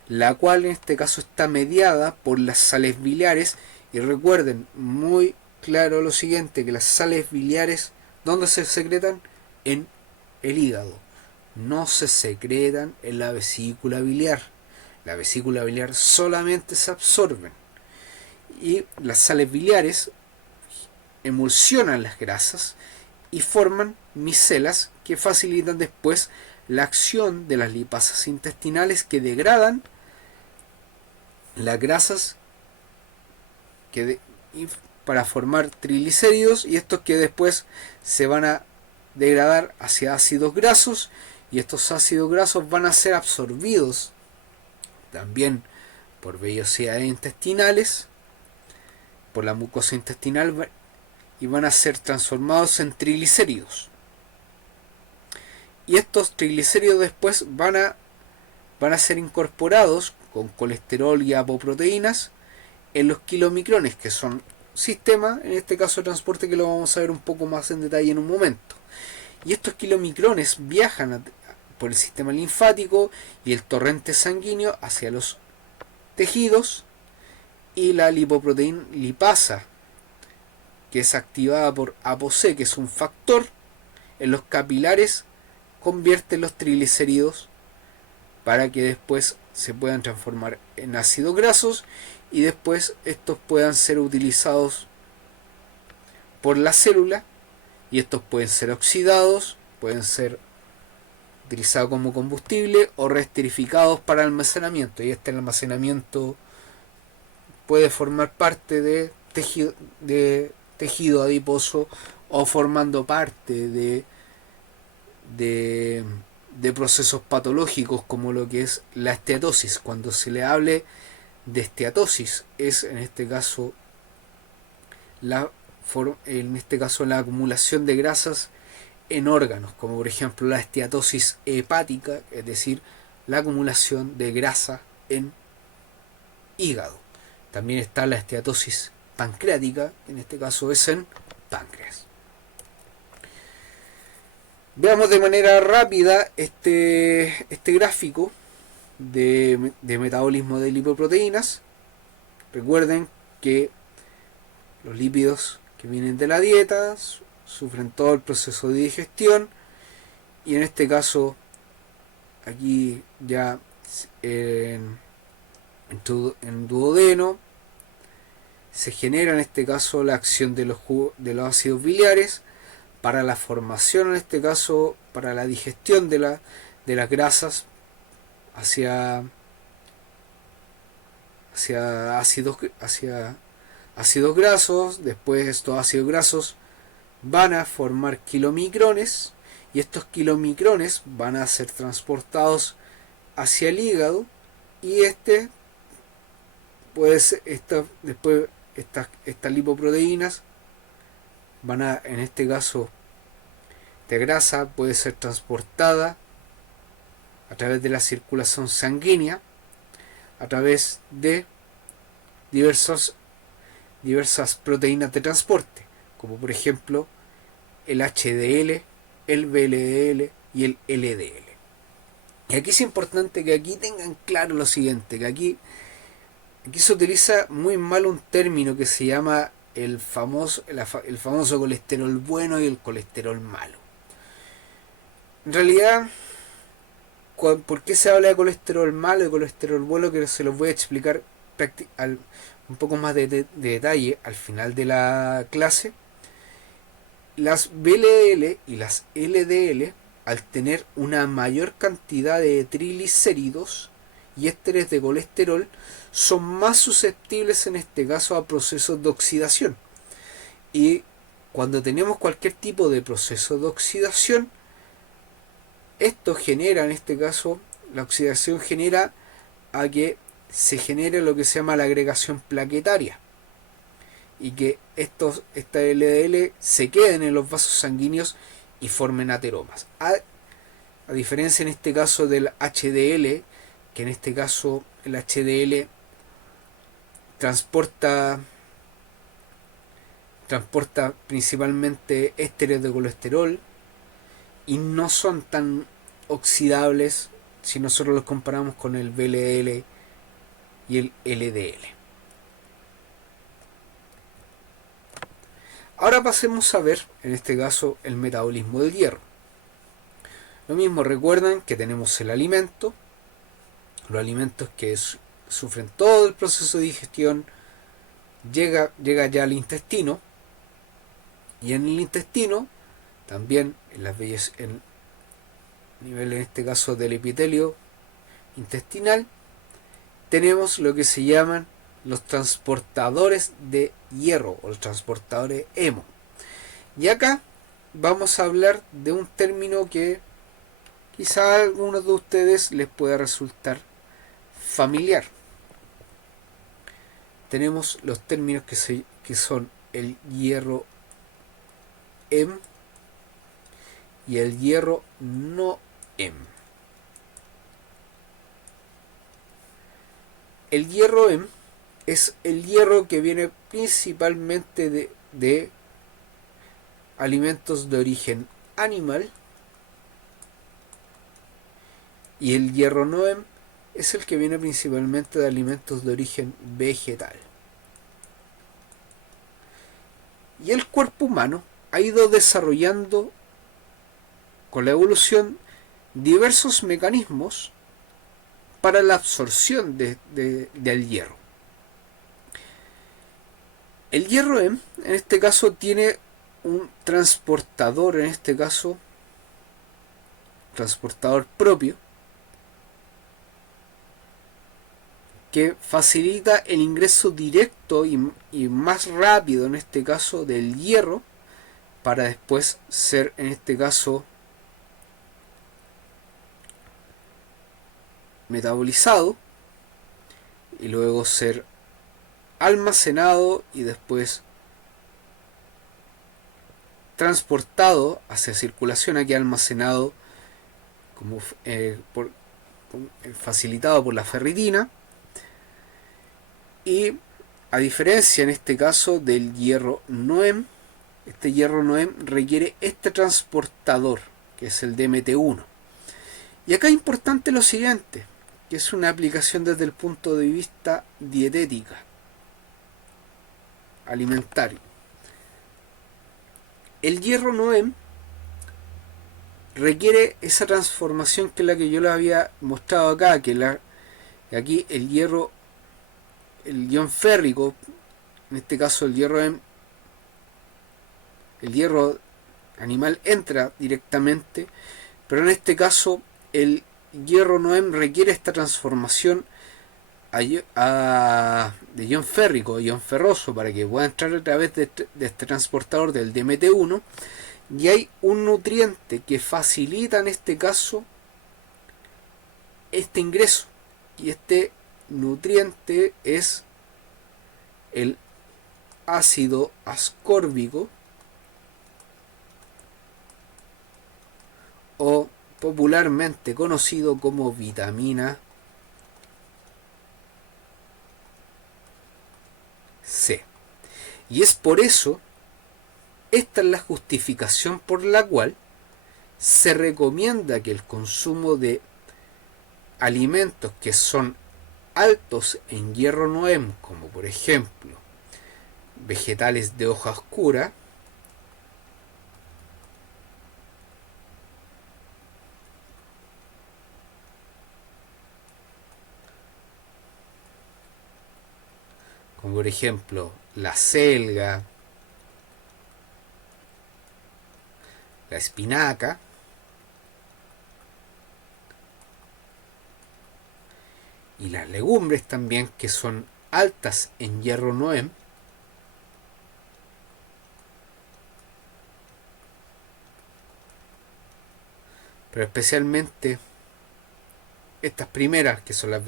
la cual en este caso está mediada por las sales biliares. Y recuerden muy claro lo siguiente, que las sales biliares, ¿dónde se secretan? En el hígado. No se secretan en la vesícula biliar. La vesícula biliar solamente se absorben. Y las sales biliares emulsionan las grasas y forman micelas que facilitan después la acción de las lipasas intestinales, que degradan las grasas para formar triglicéridos, y estos que después se van a degradar hacia ácidos grasos, y estos ácidos grasos van a ser absorbidos también por vellosidades intestinales, por la mucosa intestinal, y van a ser transformados en triglicéridos. Y estos triglicéridos después van a ser incorporados con colesterol y apoproteínas en los kilomicrones, que son sistemas, en este caso de transporte, que lo vamos a ver un poco más en detalle en un momento. Y estos kilomicrones viajan por el sistema linfático y el torrente sanguíneo hacia los tejidos, y la lipoproteína lipasa, que es activada por ApoC, que es un factor en los capilares, convierte los triglicéridos para que después se puedan transformar en ácidos grasos, y después estos puedan ser utilizados por la célula, y estos pueden ser oxidados, pueden ser utilizados como combustible o reesterificados para almacenamiento, y este almacenamiento puede formar parte de tejido adiposo, o formando parte de procesos patológicos como lo que es la esteatosis. Cuando se le hable de esteatosis, es en este caso la acumulación de grasas en órganos, como por ejemplo la esteatosis hepática, es decir, la acumulación de grasa en hígado. También está la esteatosis pancreática, en este caso es en páncreas. Veamos de manera rápida este gráfico, de metabolismo de lipoproteínas. Recuerden que los lípidos que vienen de la dieta sufren todo el proceso de digestión, y en este caso aquí ya en duodeno se genera en este caso la acción de los ácidos biliares para la formación, en este caso para la digestión de las grasas hacia ácidos grasos. Después estos ácidos grasos van a formar kilomicrones, y estos kilomicrones van a ser transportados hacia el hígado, y después estas lipoproteínas van a, en este caso, esta grasa puede ser transportada a través de la circulación sanguínea, a través de diversas proteínas de transporte, como por ejemplo el HDL, el VLDL y el LDL. Y aquí es importante que aquí tengan claro lo siguiente, que aquí se utiliza muy mal un término que se llama el famoso colesterol bueno y el colesterol malo. En realidad, ¿por qué se habla de colesterol malo y colesterol bueno? Que se los voy a explicar un poco más de detalle al final de la clase. Las VLL y las LDL, al tener una mayor cantidad de triglicéridos y ésteres de colesterol, son más susceptibles en este caso a procesos de oxidación. Y cuando tenemos cualquier tipo de proceso de oxidación, esto genera, en este caso, la oxidación genera a que se genere lo que se llama la agregación plaquetaria, y que esta LDL se queden en los vasos sanguíneos y formen ateromas. A diferencia en este caso del HDL, que en este caso el HDL transporta principalmente ésteres de colesterol y no son tan oxidables si nosotros los comparamos con el VLL y el LDL. Ahora pasemos a ver, en este caso, el metabolismo del hierro. Lo mismo, recuerdan que tenemos el alimento, los alimentos que sufren todo el proceso de digestión, llega ya al intestino, y en el intestino, también en nivel, en este caso, del epitelio intestinal, tenemos lo que se llaman los transportadores de hierro o los transportadores hemo. Y acá vamos a hablar de un término que quizá a algunos de ustedes les pueda resultar familiar. Tenemos los términos que son el hierro Hem y el hierro no Hem. El hierro Hem es el hierro que viene principalmente de alimentos de origen animal, y el hierro no Hem es el que viene principalmente de alimentos de origen vegetal. Y el cuerpo humano ha ido desarrollando con la evolución diversos mecanismos para la absorción del hierro. El hierro Hem, en este caso, tiene un transportador, en este caso, transportador propio, que facilita el ingreso directo y más rápido, en este caso, del hierro, para después ser, en este caso, metabolizado y luego ser almacenado y después transportado hacia circulación, aquí almacenado como facilitado por la ferritina. Y a diferencia en este caso del hierro no Hem, este hierro no Hem requiere este transportador, que es el DMT1. Y acá es importante lo siguiente, que es una aplicación desde el punto de vista dietética, alimentario. El hierro Noem requiere esa transformación que es la que yo les había mostrado acá, aquí el hierro, el ion férrico, en este caso el hierro animal entra directamente, pero en este caso el hierro Noem requiere esta transformación de ion férrico a ion ferroso para que pueda entrar a través de este transportador del DMT1, y hay un nutriente que facilita en este caso este ingreso, y este nutriente es el ácido ascórbico, o popularmente conocido como vitamina C. Y es por eso, esta es la justificación por la cual se recomienda que el consumo de alimentos que son altos en hierro Noem, como por ejemplo vegetales de hoja oscura, como por ejemplo la selga, la espinaca, y las legumbres también, que son altas en hierro Noem, pero especialmente estas primeras, que son las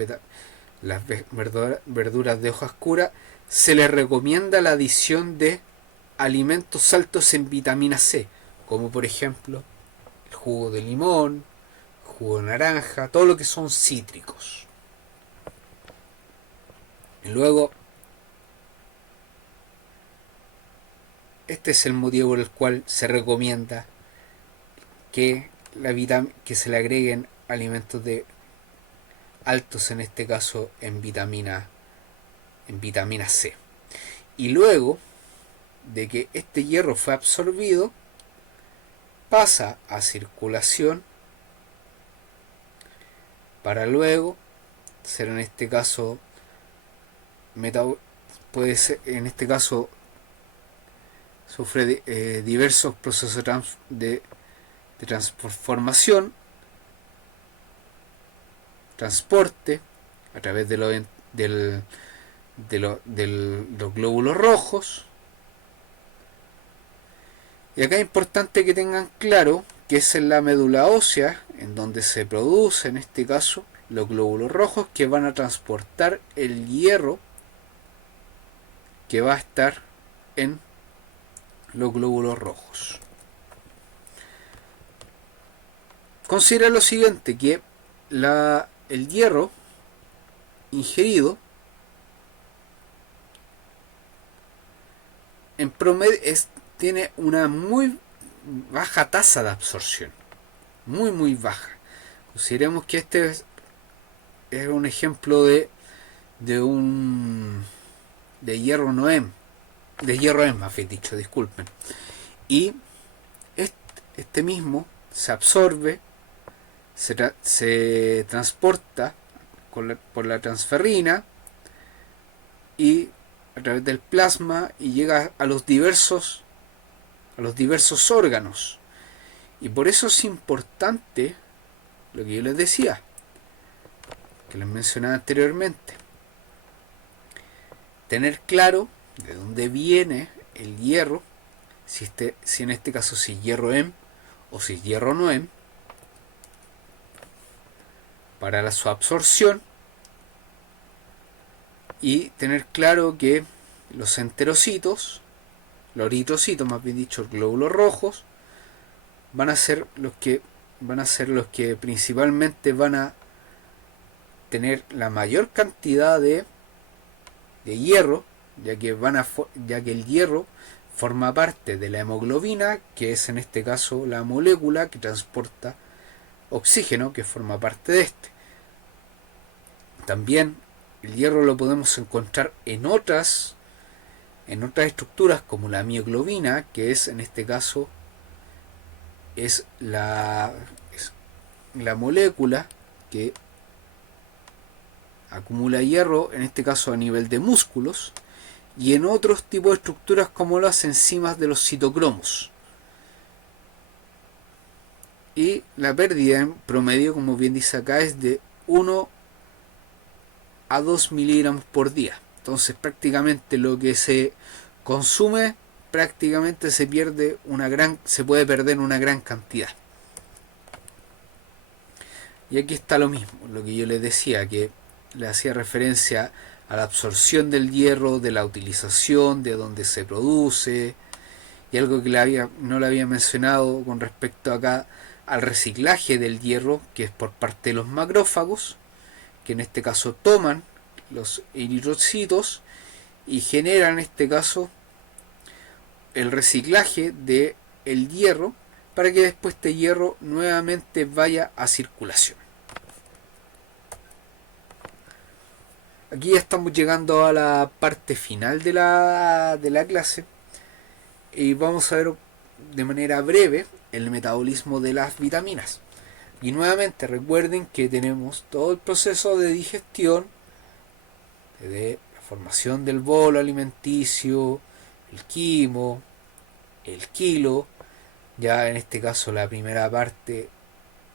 verduras de hoja oscura, se les recomienda la adición de alimentos altos en vitamina C, como por ejemplo el jugo de limón, el jugo de naranja, todo lo que son cítricos. Y luego, este es el motivo por el cual se recomienda que se le agreguen alimentos altos, en este caso en vitamina C. Y luego de que este hierro fue absorbido, pasa a circulación para luego ser, en este caso, puede ser, en este caso sufre diversos procesos de transformación, transporte a través de los glóbulos rojos. Y acá es importante que tengan claro que es en la médula ósea en donde se produce, en este caso, los glóbulos rojos que van a transportar el hierro que va a estar en los glóbulos rojos. Considera lo siguiente, que el hierro ingerido en promedio tiene una muy baja tasa de absorción, muy baja. Consideremos que este es un ejemplo de hierro Noem, de hierro M, más bien dicho, disculpen. Y este mismo se absorbe, se transporta por la transferrina y a través del plasma, y llega a los diversos órganos. Y por eso es importante lo que yo les decía, que les mencionaba anteriormente, tener claro de dónde viene el hierro, si en este caso si hierro M o si hierro Noem, para su absorción, y tener claro que los enterocitos, los eritrocitos, más bien dicho, los glóbulos rojos, van a ser los que principalmente van a tener la mayor cantidad de hierro, ya que el hierro forma parte de la hemoglobina, que es en este caso la molécula que transporta oxígeno, que forma parte de este. También el hierro lo podemos encontrar en otras estructuras como la mioglobina, que es en este caso es la molécula que acumula hierro, en este caso a nivel de músculos, y en otros tipos de estructuras como las enzimas de los citocromos. Y la pérdida en promedio, como bien dice acá, es de 1 a 2 miligramos por día. Entonces prácticamente lo que se consume prácticamente se puede perder una gran cantidad. Y aquí está lo mismo, lo que yo les decía, que le hacía referencia a la absorción del hierro, de la utilización, de dónde se produce, y algo que no le había mencionado con respecto acá al reciclaje del hierro, que es por parte de los macrófagos, que en este caso toman los eritrocitos y generan en este caso el reciclaje de el hierro para que después este hierro nuevamente vaya a circulación. Aquí ya estamos llegando a la parte final de la clase y vamos a ver de manera breve el metabolismo de las vitaminas. Y nuevamente recuerden que tenemos todo el proceso de digestión, de la formación del bolo alimenticio, el quimo, el kilo, ya en este caso la primera parte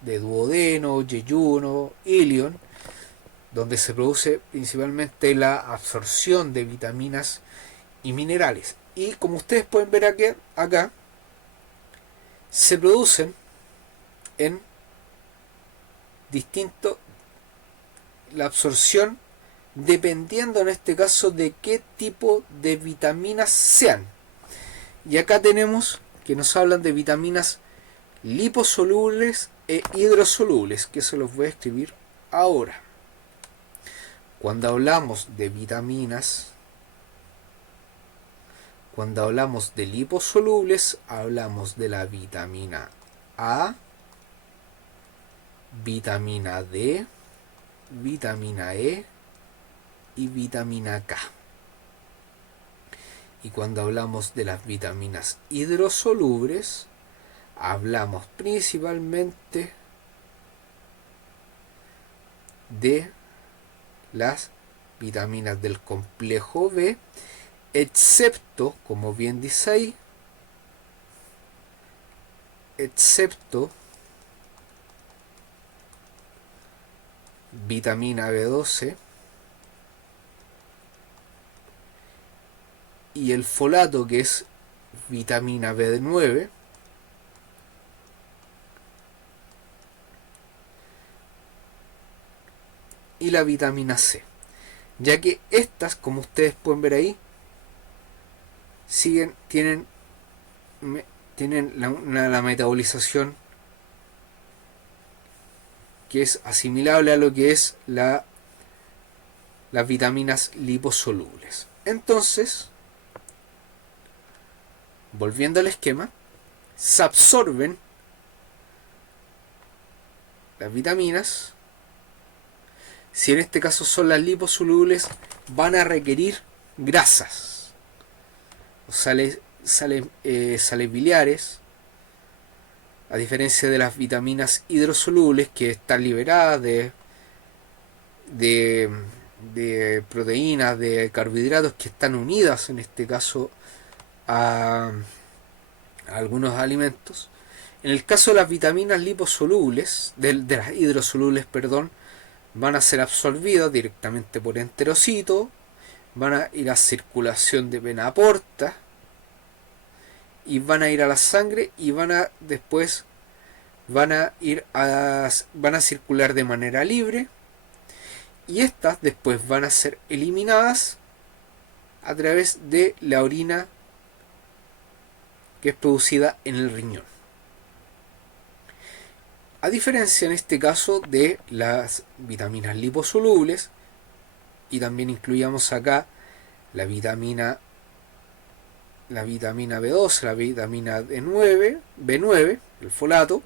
de duodeno, yeyuno, ilion, donde se produce principalmente la absorción de vitaminas y minerales. Y como ustedes pueden ver acá se producen en la absorción dependiendo en este caso de qué tipo de vitaminas sean. Y acá tenemos que nos hablan de vitaminas liposolubles e hidrosolubles, que se los voy a escribir ahora. Cuando hablamos de vitaminas, cuando hablamos de liposolubles, hablamos de la vitamina A, vitamina D, vitamina E y vitamina K. Y cuando hablamos de las vitaminas hidrosolubles, hablamos principalmente de las vitaminas del complejo B, excepto, como bien dice ahí, excepto vitamina B12 y el folato, que es vitamina B9, y la vitamina C, ya que estas, como ustedes pueden ver ahí, tienen la metabolización que es asimilable a lo que es las vitaminas liposolubles. Entonces, volviendo al esquema, se absorben las vitaminas. Si en este caso son las liposolubles, van a requerir grasas o sales biliares, a diferencia de las vitaminas hidrosolubles, que están liberadas de proteínas, de carbohidratos, que están unidas en este caso a algunos alimentos. En el caso de las vitaminas liposolubles, de las hidrosolubles, perdón, van a ser absorbidas directamente por enterocito, van a ir a circulación de vena porta y van a ir a la sangre y van a circular de manera libre, y estas después van a ser eliminadas a través de la orina que es producida en el riñón. A diferencia en este caso de las vitaminas liposolubles, y también incluíamos acá la vitamina B12, la vitamina B9, el folato,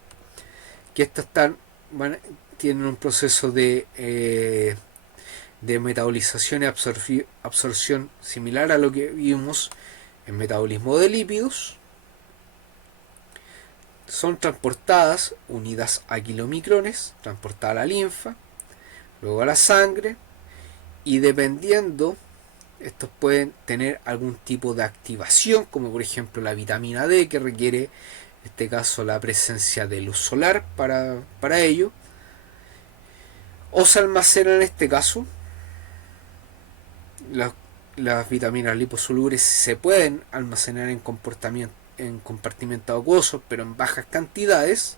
que estas tienen un proceso de de metabolización y absorción similar a lo que vimos en metabolismo de lípidos. Son transportadas, unidas a kilomicrones, transportadas a la linfa, luego a la sangre, y dependiendo, estos pueden tener algún tipo de activación, como por ejemplo la vitamina D, que requiere, en este caso, la presencia de luz solar para ello, o se almacenan, en este caso, las vitaminas liposolubles se pueden almacenar en compartimentos acuosos, pero en bajas cantidades,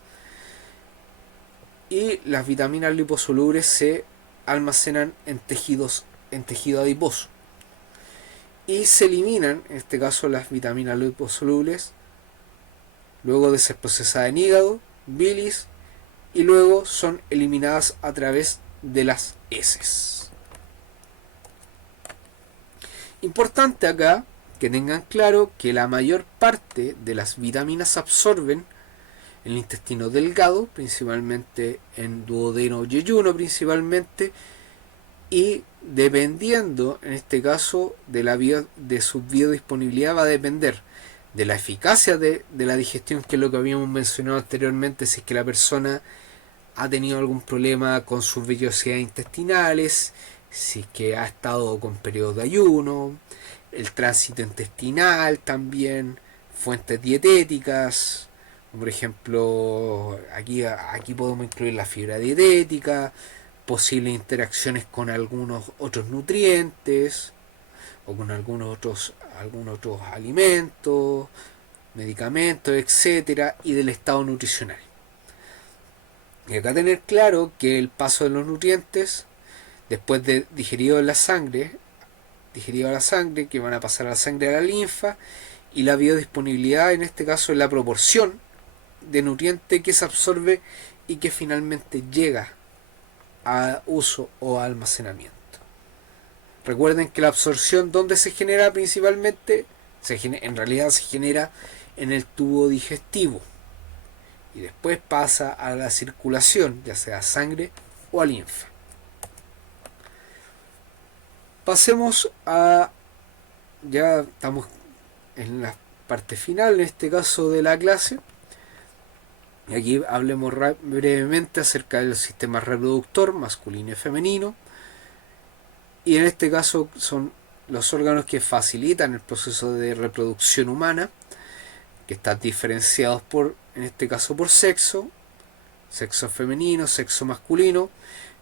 y las vitaminas liposolubles se almacenan en tejido adiposo, y se eliminan, en este caso, las vitaminas liposolubles luego de ser procesadas en hígado, bilis, y luego son eliminadas a través de las heces. Importante acá que tengan claro que la mayor parte de las vitaminas se absorben en el intestino delgado, principalmente en duodeno y yeyuno principalmente, y dependiendo, en este caso, de su biodisponibilidad, va a depender de la eficacia de la digestión, que es lo que habíamos mencionado anteriormente, si es que la persona ha tenido algún problema con sus vellosidades intestinales, si es que ha estado con periodos de ayuno, el tránsito intestinal también, fuentes dietéticas, por ejemplo, aquí podemos incluir la fibra dietética, posibles interacciones con algunos otros nutrientes o con algunos otros alimentos, medicamentos, etcétera, y del estado nutricional. Y acá tener claro que el paso de los nutrientes, después de digerido a la sangre, que van a pasar a la sangre, a la linfa, y la biodisponibilidad, en este caso, es la proporción de nutriente que se absorbe y que finalmente llega a uso o almacenamiento. Recuerden que la absorción, ¿dónde se genera principalmente? En realidad se genera en el tubo digestivo y después pasa a la circulación, ya sea a sangre o a linfa. Pasemos a... Ya estamos en la parte final, en este caso, de la clase. Y aquí hablemos brevemente acerca del sistema reproductor masculino y femenino. Y en este caso son los órganos que facilitan el proceso de reproducción humana, que están diferenciados en este caso por sexo femenino, sexo masculino.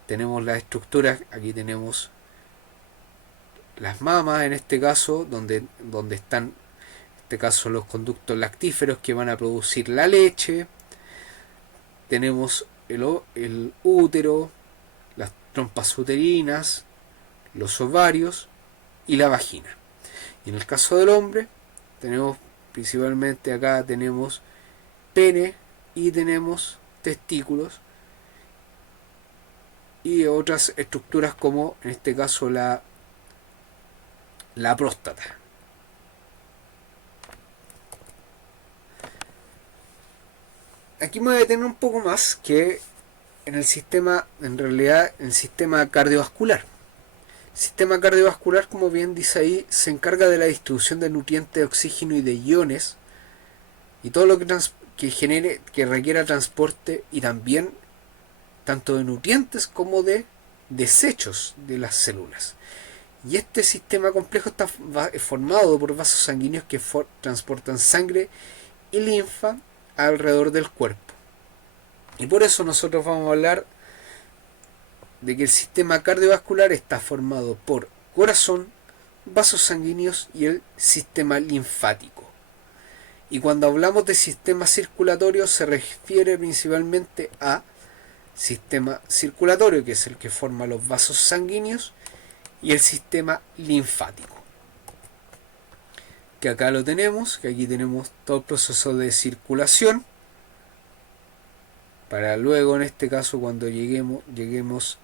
Tenemos las estructuras, aquí tenemos las mamas, en este caso, donde están, en este caso, los conductos lactíferos que van a producir la leche. Tenemos el útero, las trompas uterinas, los ovarios y la vagina. Y en el caso del hombre, tenemos principalmente acá tenemos pene y tenemos testículos y otras estructuras como en este caso la próstata. Aquí me voy a detener un poco más que en el sistema, en realidad, en el sistema cardiovascular. El sistema cardiovascular, como bien dice ahí, se encarga de la distribución de nutrientes, de oxígeno y de iones y todo lo que requiera transporte, y también tanto de nutrientes como de desechos de las células. Y este sistema complejo está formado por vasos sanguíneos que transportan sangre y linfa alrededor del cuerpo. Y por eso nosotros vamos a hablar de que el sistema cardiovascular está formado por corazón, vasos sanguíneos y el sistema linfático. Y cuando hablamos de sistema circulatorio se refiere principalmente a sistema circulatorio, que es el que forma los vasos sanguíneos, y el sistema linfático, que acá lo tenemos, que aquí tenemos todo el proceso de circulación, para luego, en este caso, cuando lleguemos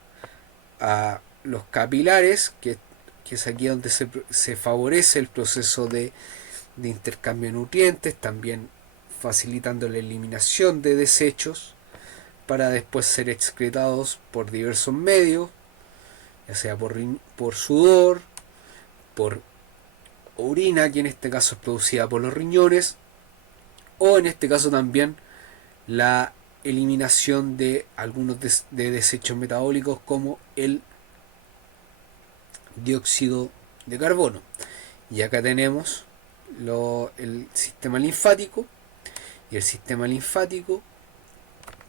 a los capilares, que es aquí donde se favorece el proceso de intercambio de nutrientes, también facilitando la eliminación de desechos para después ser excretados por diversos medios, ya sea por sudor, por orina, que en este caso es producida por los riñones, o en este caso también la eliminación de algunos de desechos metabólicos como el dióxido de carbono. Y acá tenemos el sistema linfático, y el sistema linfático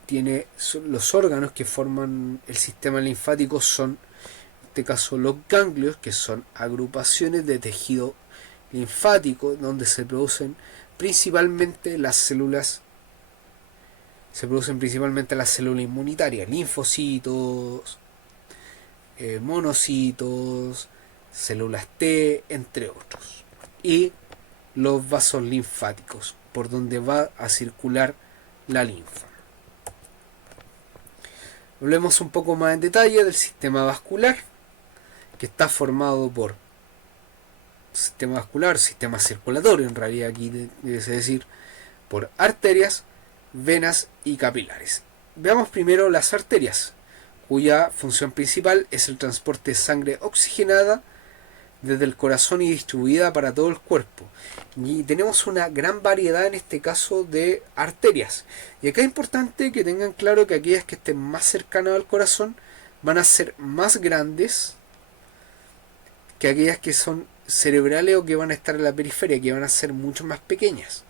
tiene los órganos que forman el sistema linfático son, en este caso, los ganglios, que son agrupaciones de tejido linfático donde se producen principalmente las células inmunitarias, linfocitos, monocitos, células T, entre otros, y los vasos linfáticos por donde va a circular la linfa. Hablemos un poco más en detalle del sistema vascular, que está formado por sistema circulatorio, en realidad aquí debe decir, por arterias, venas y capilares. Veamos primero las arterias, cuya función principal es el transporte de sangre oxigenada desde el corazón y distribuida para todo el cuerpo. Y tenemos una gran variedad en este caso de arterias. Y acá es importante que tengan claro que aquellas que estén más cercanas al corazón van a ser más grandes que aquellas que son cerebrales o que van a estar en la periferia, que van a ser mucho más pequeñas.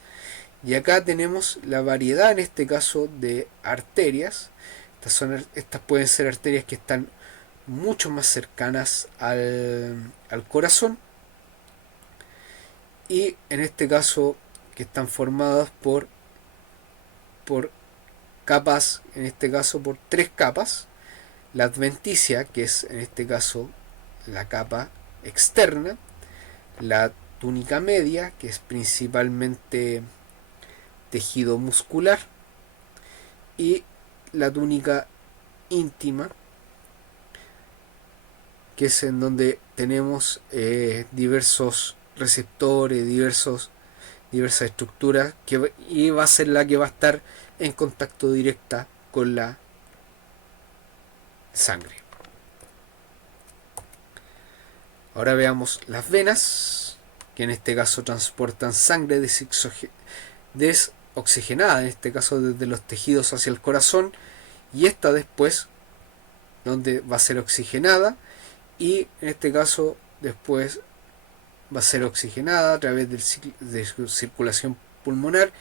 Y acá tenemos la variedad en este caso de arterias. Estas pueden ser arterias que están mucho más cercanas al corazón, y en este caso que están formadas por capas, en este caso por 3 capas: la adventicia, que es en este caso la capa externa, la túnica media, que es principalmente tejido muscular, y la túnica íntima, que es en donde tenemos diversos receptores, diversas estructuras, y va a ser la que va a estar en contacto directa con la sangre. Ahora veamos las venas, que en este caso transportan sangre desoxigenada, en este caso desde los tejidos hacia el corazón, y esta después donde va a ser oxigenada, y en este caso después va a ser oxigenada a través de su circulación pulmonar,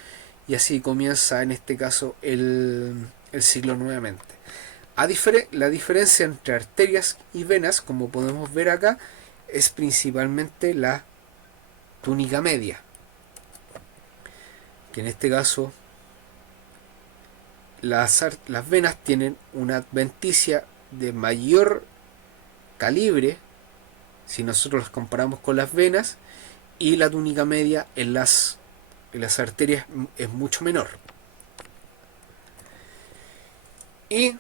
y así comienza en este caso el ciclo nuevamente. La diferencia entre arterias y venas, como podemos ver acá, es principalmente la túnica media, que en este caso las venas tienen una adventicia de mayor calibre si nosotros las comparamos con las venas, y la túnica media en las arterias es mucho menor. Y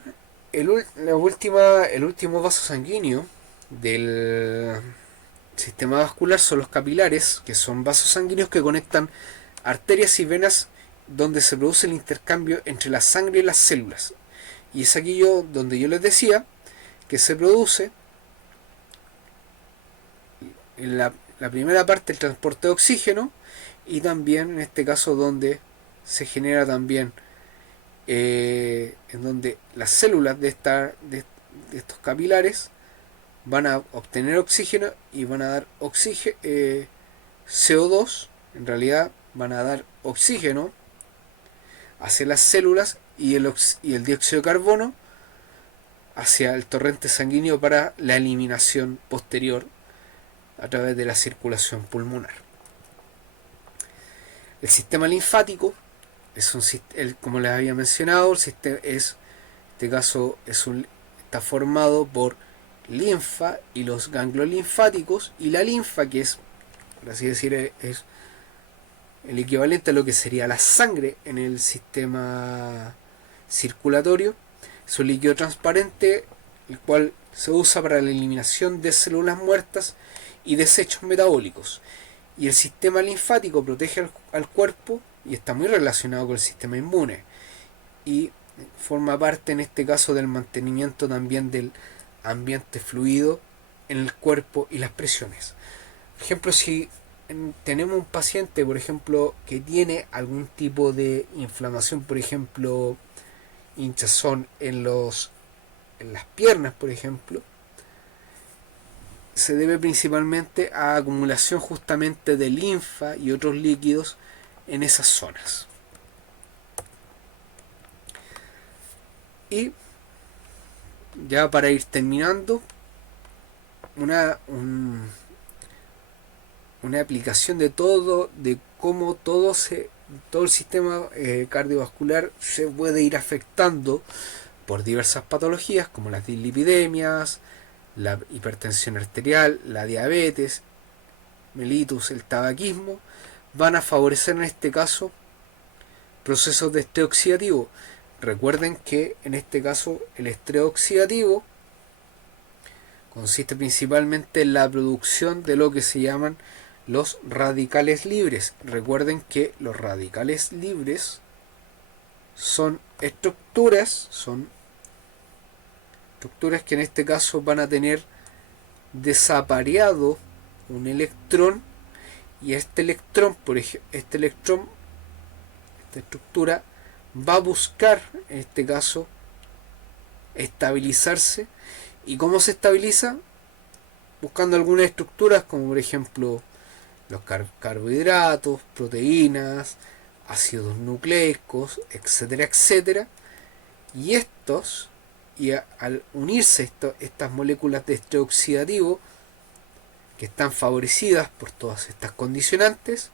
el último vaso sanguíneo del sistema vascular son los capilares, que son vasos sanguíneos que conectan arterias y venas, donde se produce el intercambio entre la sangre y las células. Y es aquí donde yo les decía que se produce en la primera parte el transporte de oxígeno, y también en este caso donde se genera también en donde las células de estos capilares van a obtener oxígeno y van a dar CO2, en realidad van a dar oxígeno hacia las células, y el dióxido de carbono hacia el torrente sanguíneo para la eliminación posterior a través de la circulación pulmonar. El sistema linfático como les había mencionado, está formado por linfa y los ganglios linfáticos, y la linfa, que es, por así decir, es el equivalente a lo que sería la sangre en el sistema circulatorio. Es un líquido transparente, el cual se usa para la eliminación de células muertas y desechos metabólicos. Y el sistema linfático protege al cuerpo y está muy relacionado con el sistema inmune, y forma parte en este caso del mantenimiento también del ambiente fluido en el cuerpo y las presiones. Por ejemplo, si tenemos un paciente, por ejemplo, que tiene algún tipo de inflamación, por ejemplo, hinchazón en las piernas, por ejemplo, se debe principalmente a acumulación justamente de linfa y otros líquidos en esas zonas. Y ya para ir terminando, una aplicación de cómo todo el sistema cardiovascular se puede ir afectando por diversas patologías como las dislipidemias, la hipertensión arterial, la diabetes, mellitus, el tabaquismo, van a favorecer en este caso procesos de estrés oxidativo. Recuerden que en este caso el estrés oxidativo consiste principalmente en la producción de lo que se llaman los radicales libres. Recuerden que los radicales libres son estructuras que en este caso van a tener desapareado un electrón, y esta estructura va a buscar en este caso estabilizarse. ¿Y cómo se estabiliza? Buscando algunas estructuras como por ejemplo los carbohidratos, proteínas, ácidos nucleicos, etcétera, etcétera. Y al unirse estas moléculas de estrés oxidativo, que están favorecidas por todas estas condicionantes,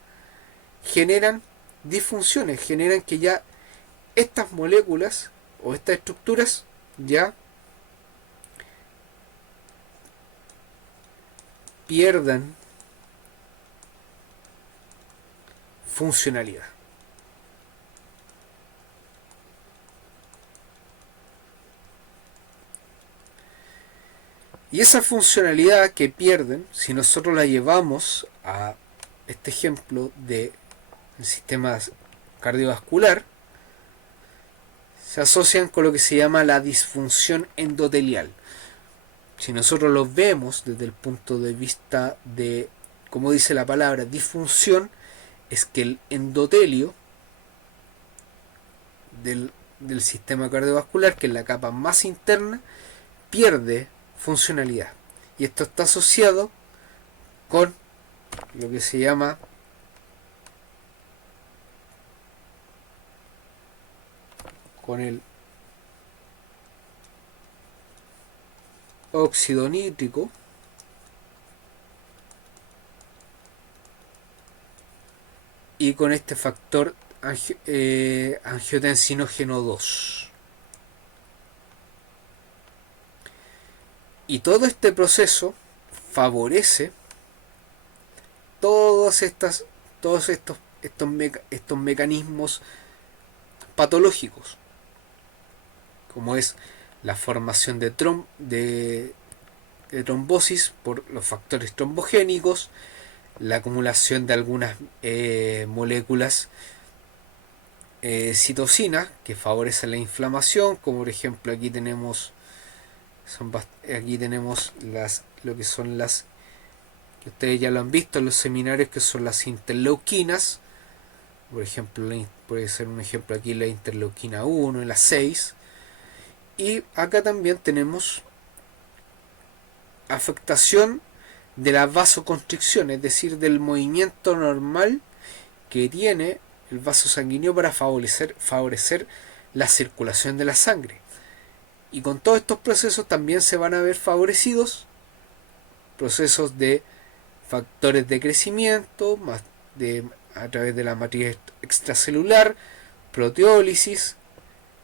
generan disfunciones, generan que ya estas moléculas o estas estructuras ya pierdan funcionalidad. Y esa funcionalidad que pierden, si nosotros la llevamos a este ejemplo del sistema cardiovascular, se asocian con lo que se llama la disfunción endotelial. Si nosotros lo vemos desde el punto de vista de, como dice la palabra, disfunción, es que el endotelio del sistema cardiovascular, que es la capa más interna, pierde funcionalidad. Y esto está asociado con lo que se llama con el óxido nítrico y con este factor angiotensinógeno 2. Y todo este proceso favorece todos estos mecanismos patológicos, como es la formación de trombosis por los factores trombogénicos, la acumulación de algunas moléculas citocinas que favorecen la inflamación, como por ejemplo aquí tenemos lo que son las, que ustedes ya lo han visto en los seminarios, que son las interleuquinas. Por ejemplo, puede ser un ejemplo aquí la interleuquina 1 y la 6. Y acá también tenemos afectación de la vasoconstricción, es decir, del movimiento normal que tiene el vaso sanguíneo para favorecer la circulación de la sangre. Y con todos estos procesos también se van a ver favorecidos procesos de factores de crecimiento a través de la matriz extracelular, proteólisis,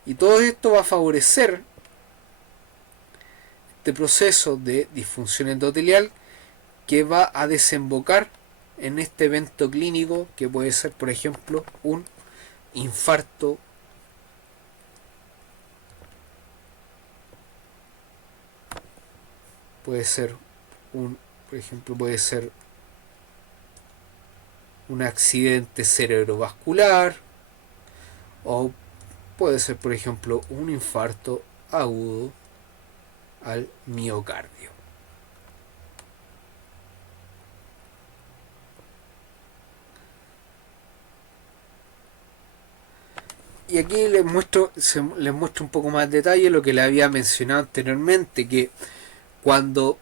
y todo esto va a favorecer este proceso de disfunción endotelial que va a desembocar en este evento clínico que puede ser, por ejemplo, un infarto puede ser un accidente cerebrovascular, o puede ser, por ejemplo, un infarto agudo al miocardio. Y aquí les muestro un poco más detalle lo que les había mencionado anteriormente, que cuando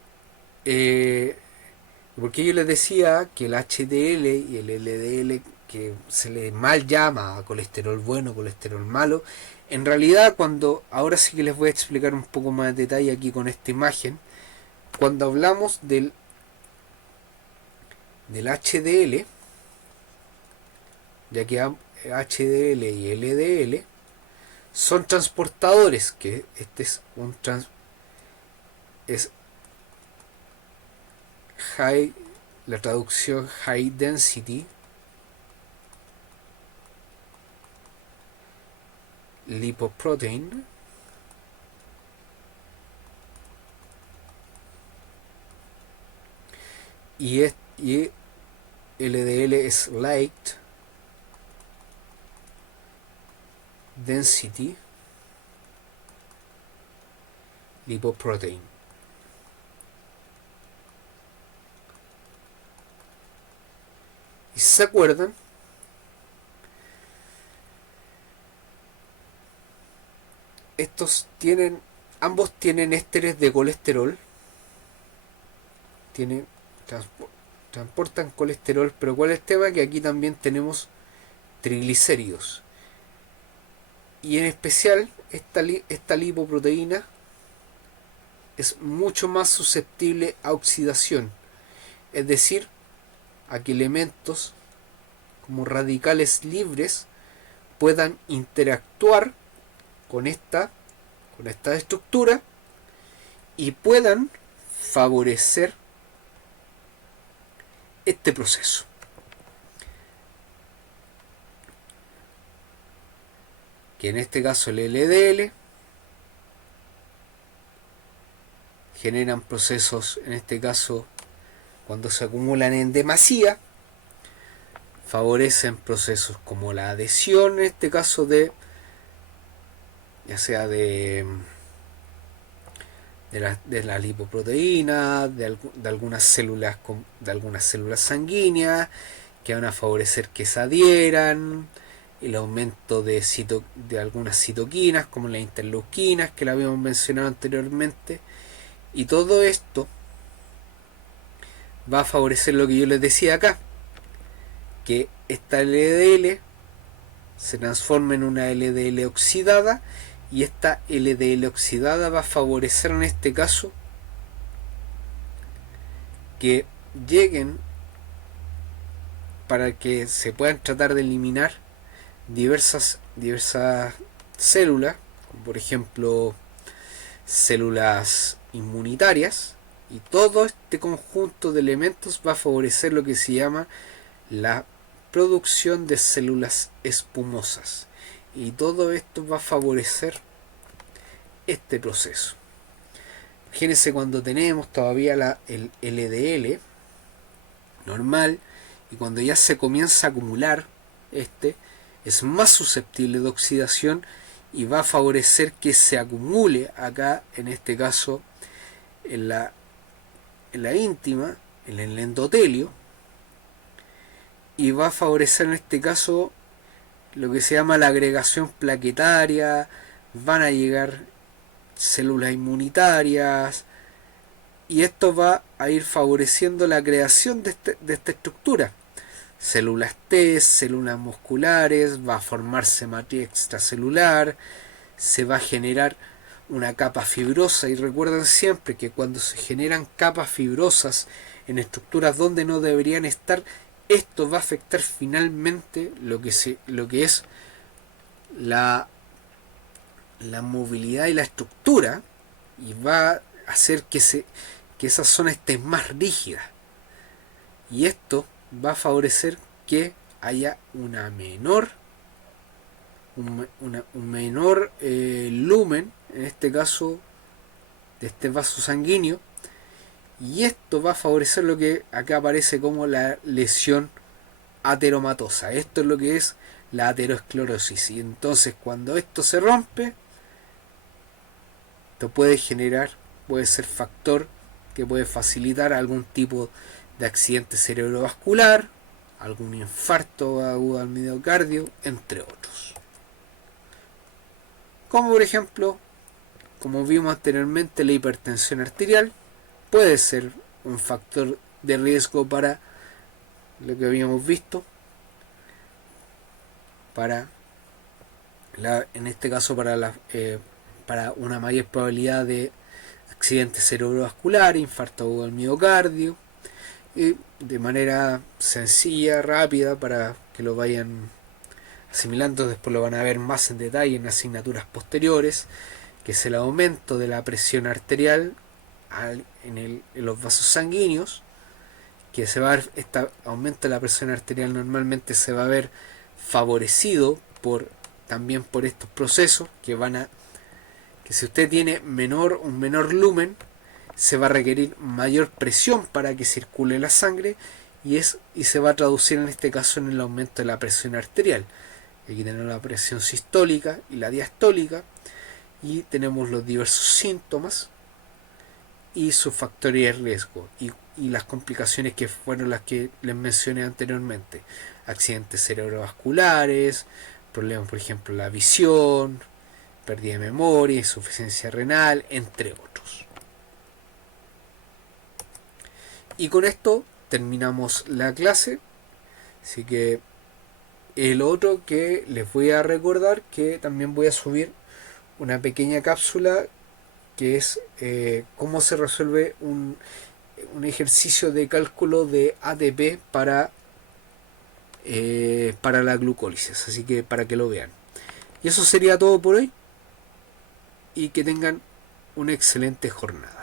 porque yo les decía que el HDL y el LDL, que se le mal llama colesterol bueno, colesterol malo, en realidad ahora sí que les voy a explicar un poco más de detalle aquí con esta imagen. Cuando hablamos del HDL, ya que HDL y LDL son transportadores, que este es es la traducción high density lipoprotein, y LDL es light density lipoprotein. Y si se acuerdan, ambos tienen ésteres de colesterol, transportan colesterol, pero ¿cuál es el tema? Que aquí también tenemos triglicéridos, y en especial esta lipoproteína es mucho más susceptible a oxidación, es decir, a que elementos como radicales libres puedan interactuar con esta estructura y puedan favorecer este proceso. Que en este caso el LDL generan procesos, en este caso cuando se acumulan en demasía, favorecen procesos como la adhesión, en este caso ya sea de la lipoproteína, de algunas células sanguíneas, que van a favorecer que se adhieran, el aumento de algunas citoquinas como las interleuquinas, que la habíamos mencionado anteriormente, y todo esto va a favorecer lo que yo les decía acá, que esta LDL se transforma en una LDL oxidada, y esta LDL oxidada va a favorecer en este caso que lleguen, para que se puedan tratar de eliminar diversas células, como por ejemplo células inmunitarias, y todo este conjunto de elementos va a favorecer lo que se llama la producción de células espumosas, y todo esto va a favorecer este proceso. Imagínense cuando tenemos todavía el LDL normal, y cuando ya se comienza a acumular, es más susceptible de oxidación y va a favorecer que se acumule acá, en este caso en la íntima, en el endotelio, y va a favorecer en este caso lo que se llama la agregación plaquetaria, van a llegar células inmunitarias, y esto va a ir favoreciendo la creación de esta estructura, células T, células musculares, va a formarse matriz extracelular, se va a generar una capa fibrosa, y recuerden siempre que cuando se generan capas fibrosas en estructuras donde no deberían estar, esto va a afectar finalmente lo que es la movilidad y la estructura, y va a hacer que esa zona esté más rígida, y esto va a favorecer que haya un menor lumen, en este caso de este vaso sanguíneo, y esto va a favorecer lo que acá aparece como la lesión ateromatosa. Esto es lo que es la aterosclerosis, y entonces cuando esto se rompe, esto puede generar puede ser factor que puede facilitar algún tipo de accidente cerebrovascular, algún infarto agudo al miocardio, entre otros. Como por ejemplo, como vimos anteriormente, la hipertensión arterial puede ser un factor de riesgo para lo que habíamos visto, en este caso para una mayor probabilidad de accidente cerebrovascular, infarto agudo al miocardio, y de manera sencilla, rápida, para que lo vayan asimilando, después lo van a ver más en detalle en asignaturas posteriores, que es el aumento de la presión arterial en los vasos sanguíneos, que se va a ver, este aumento de la presión arterial normalmente se va a ver favorecido también por estos procesos que si usted tiene un menor lumen, se va a requerir mayor presión para que circule la sangre y se va a traducir en este caso en el aumento de la presión arterial. Aquí tenemos la presión sistólica y la diastólica y tenemos los diversos síntomas y sus factores de riesgo y las complicaciones que fueron las que les mencioné anteriormente: accidentes cerebrovasculares, problemas por ejemplo la visión, pérdida de memoria, insuficiencia renal, entre otros. Y con esto terminamos la clase. Así que el otro que les voy a recordar, que también voy a subir una pequeña cápsula que es cómo se resuelve un ejercicio de cálculo de ATP para la glucólisis, así que para que lo vean. Y eso sería todo por hoy y que tengan una excelente jornada.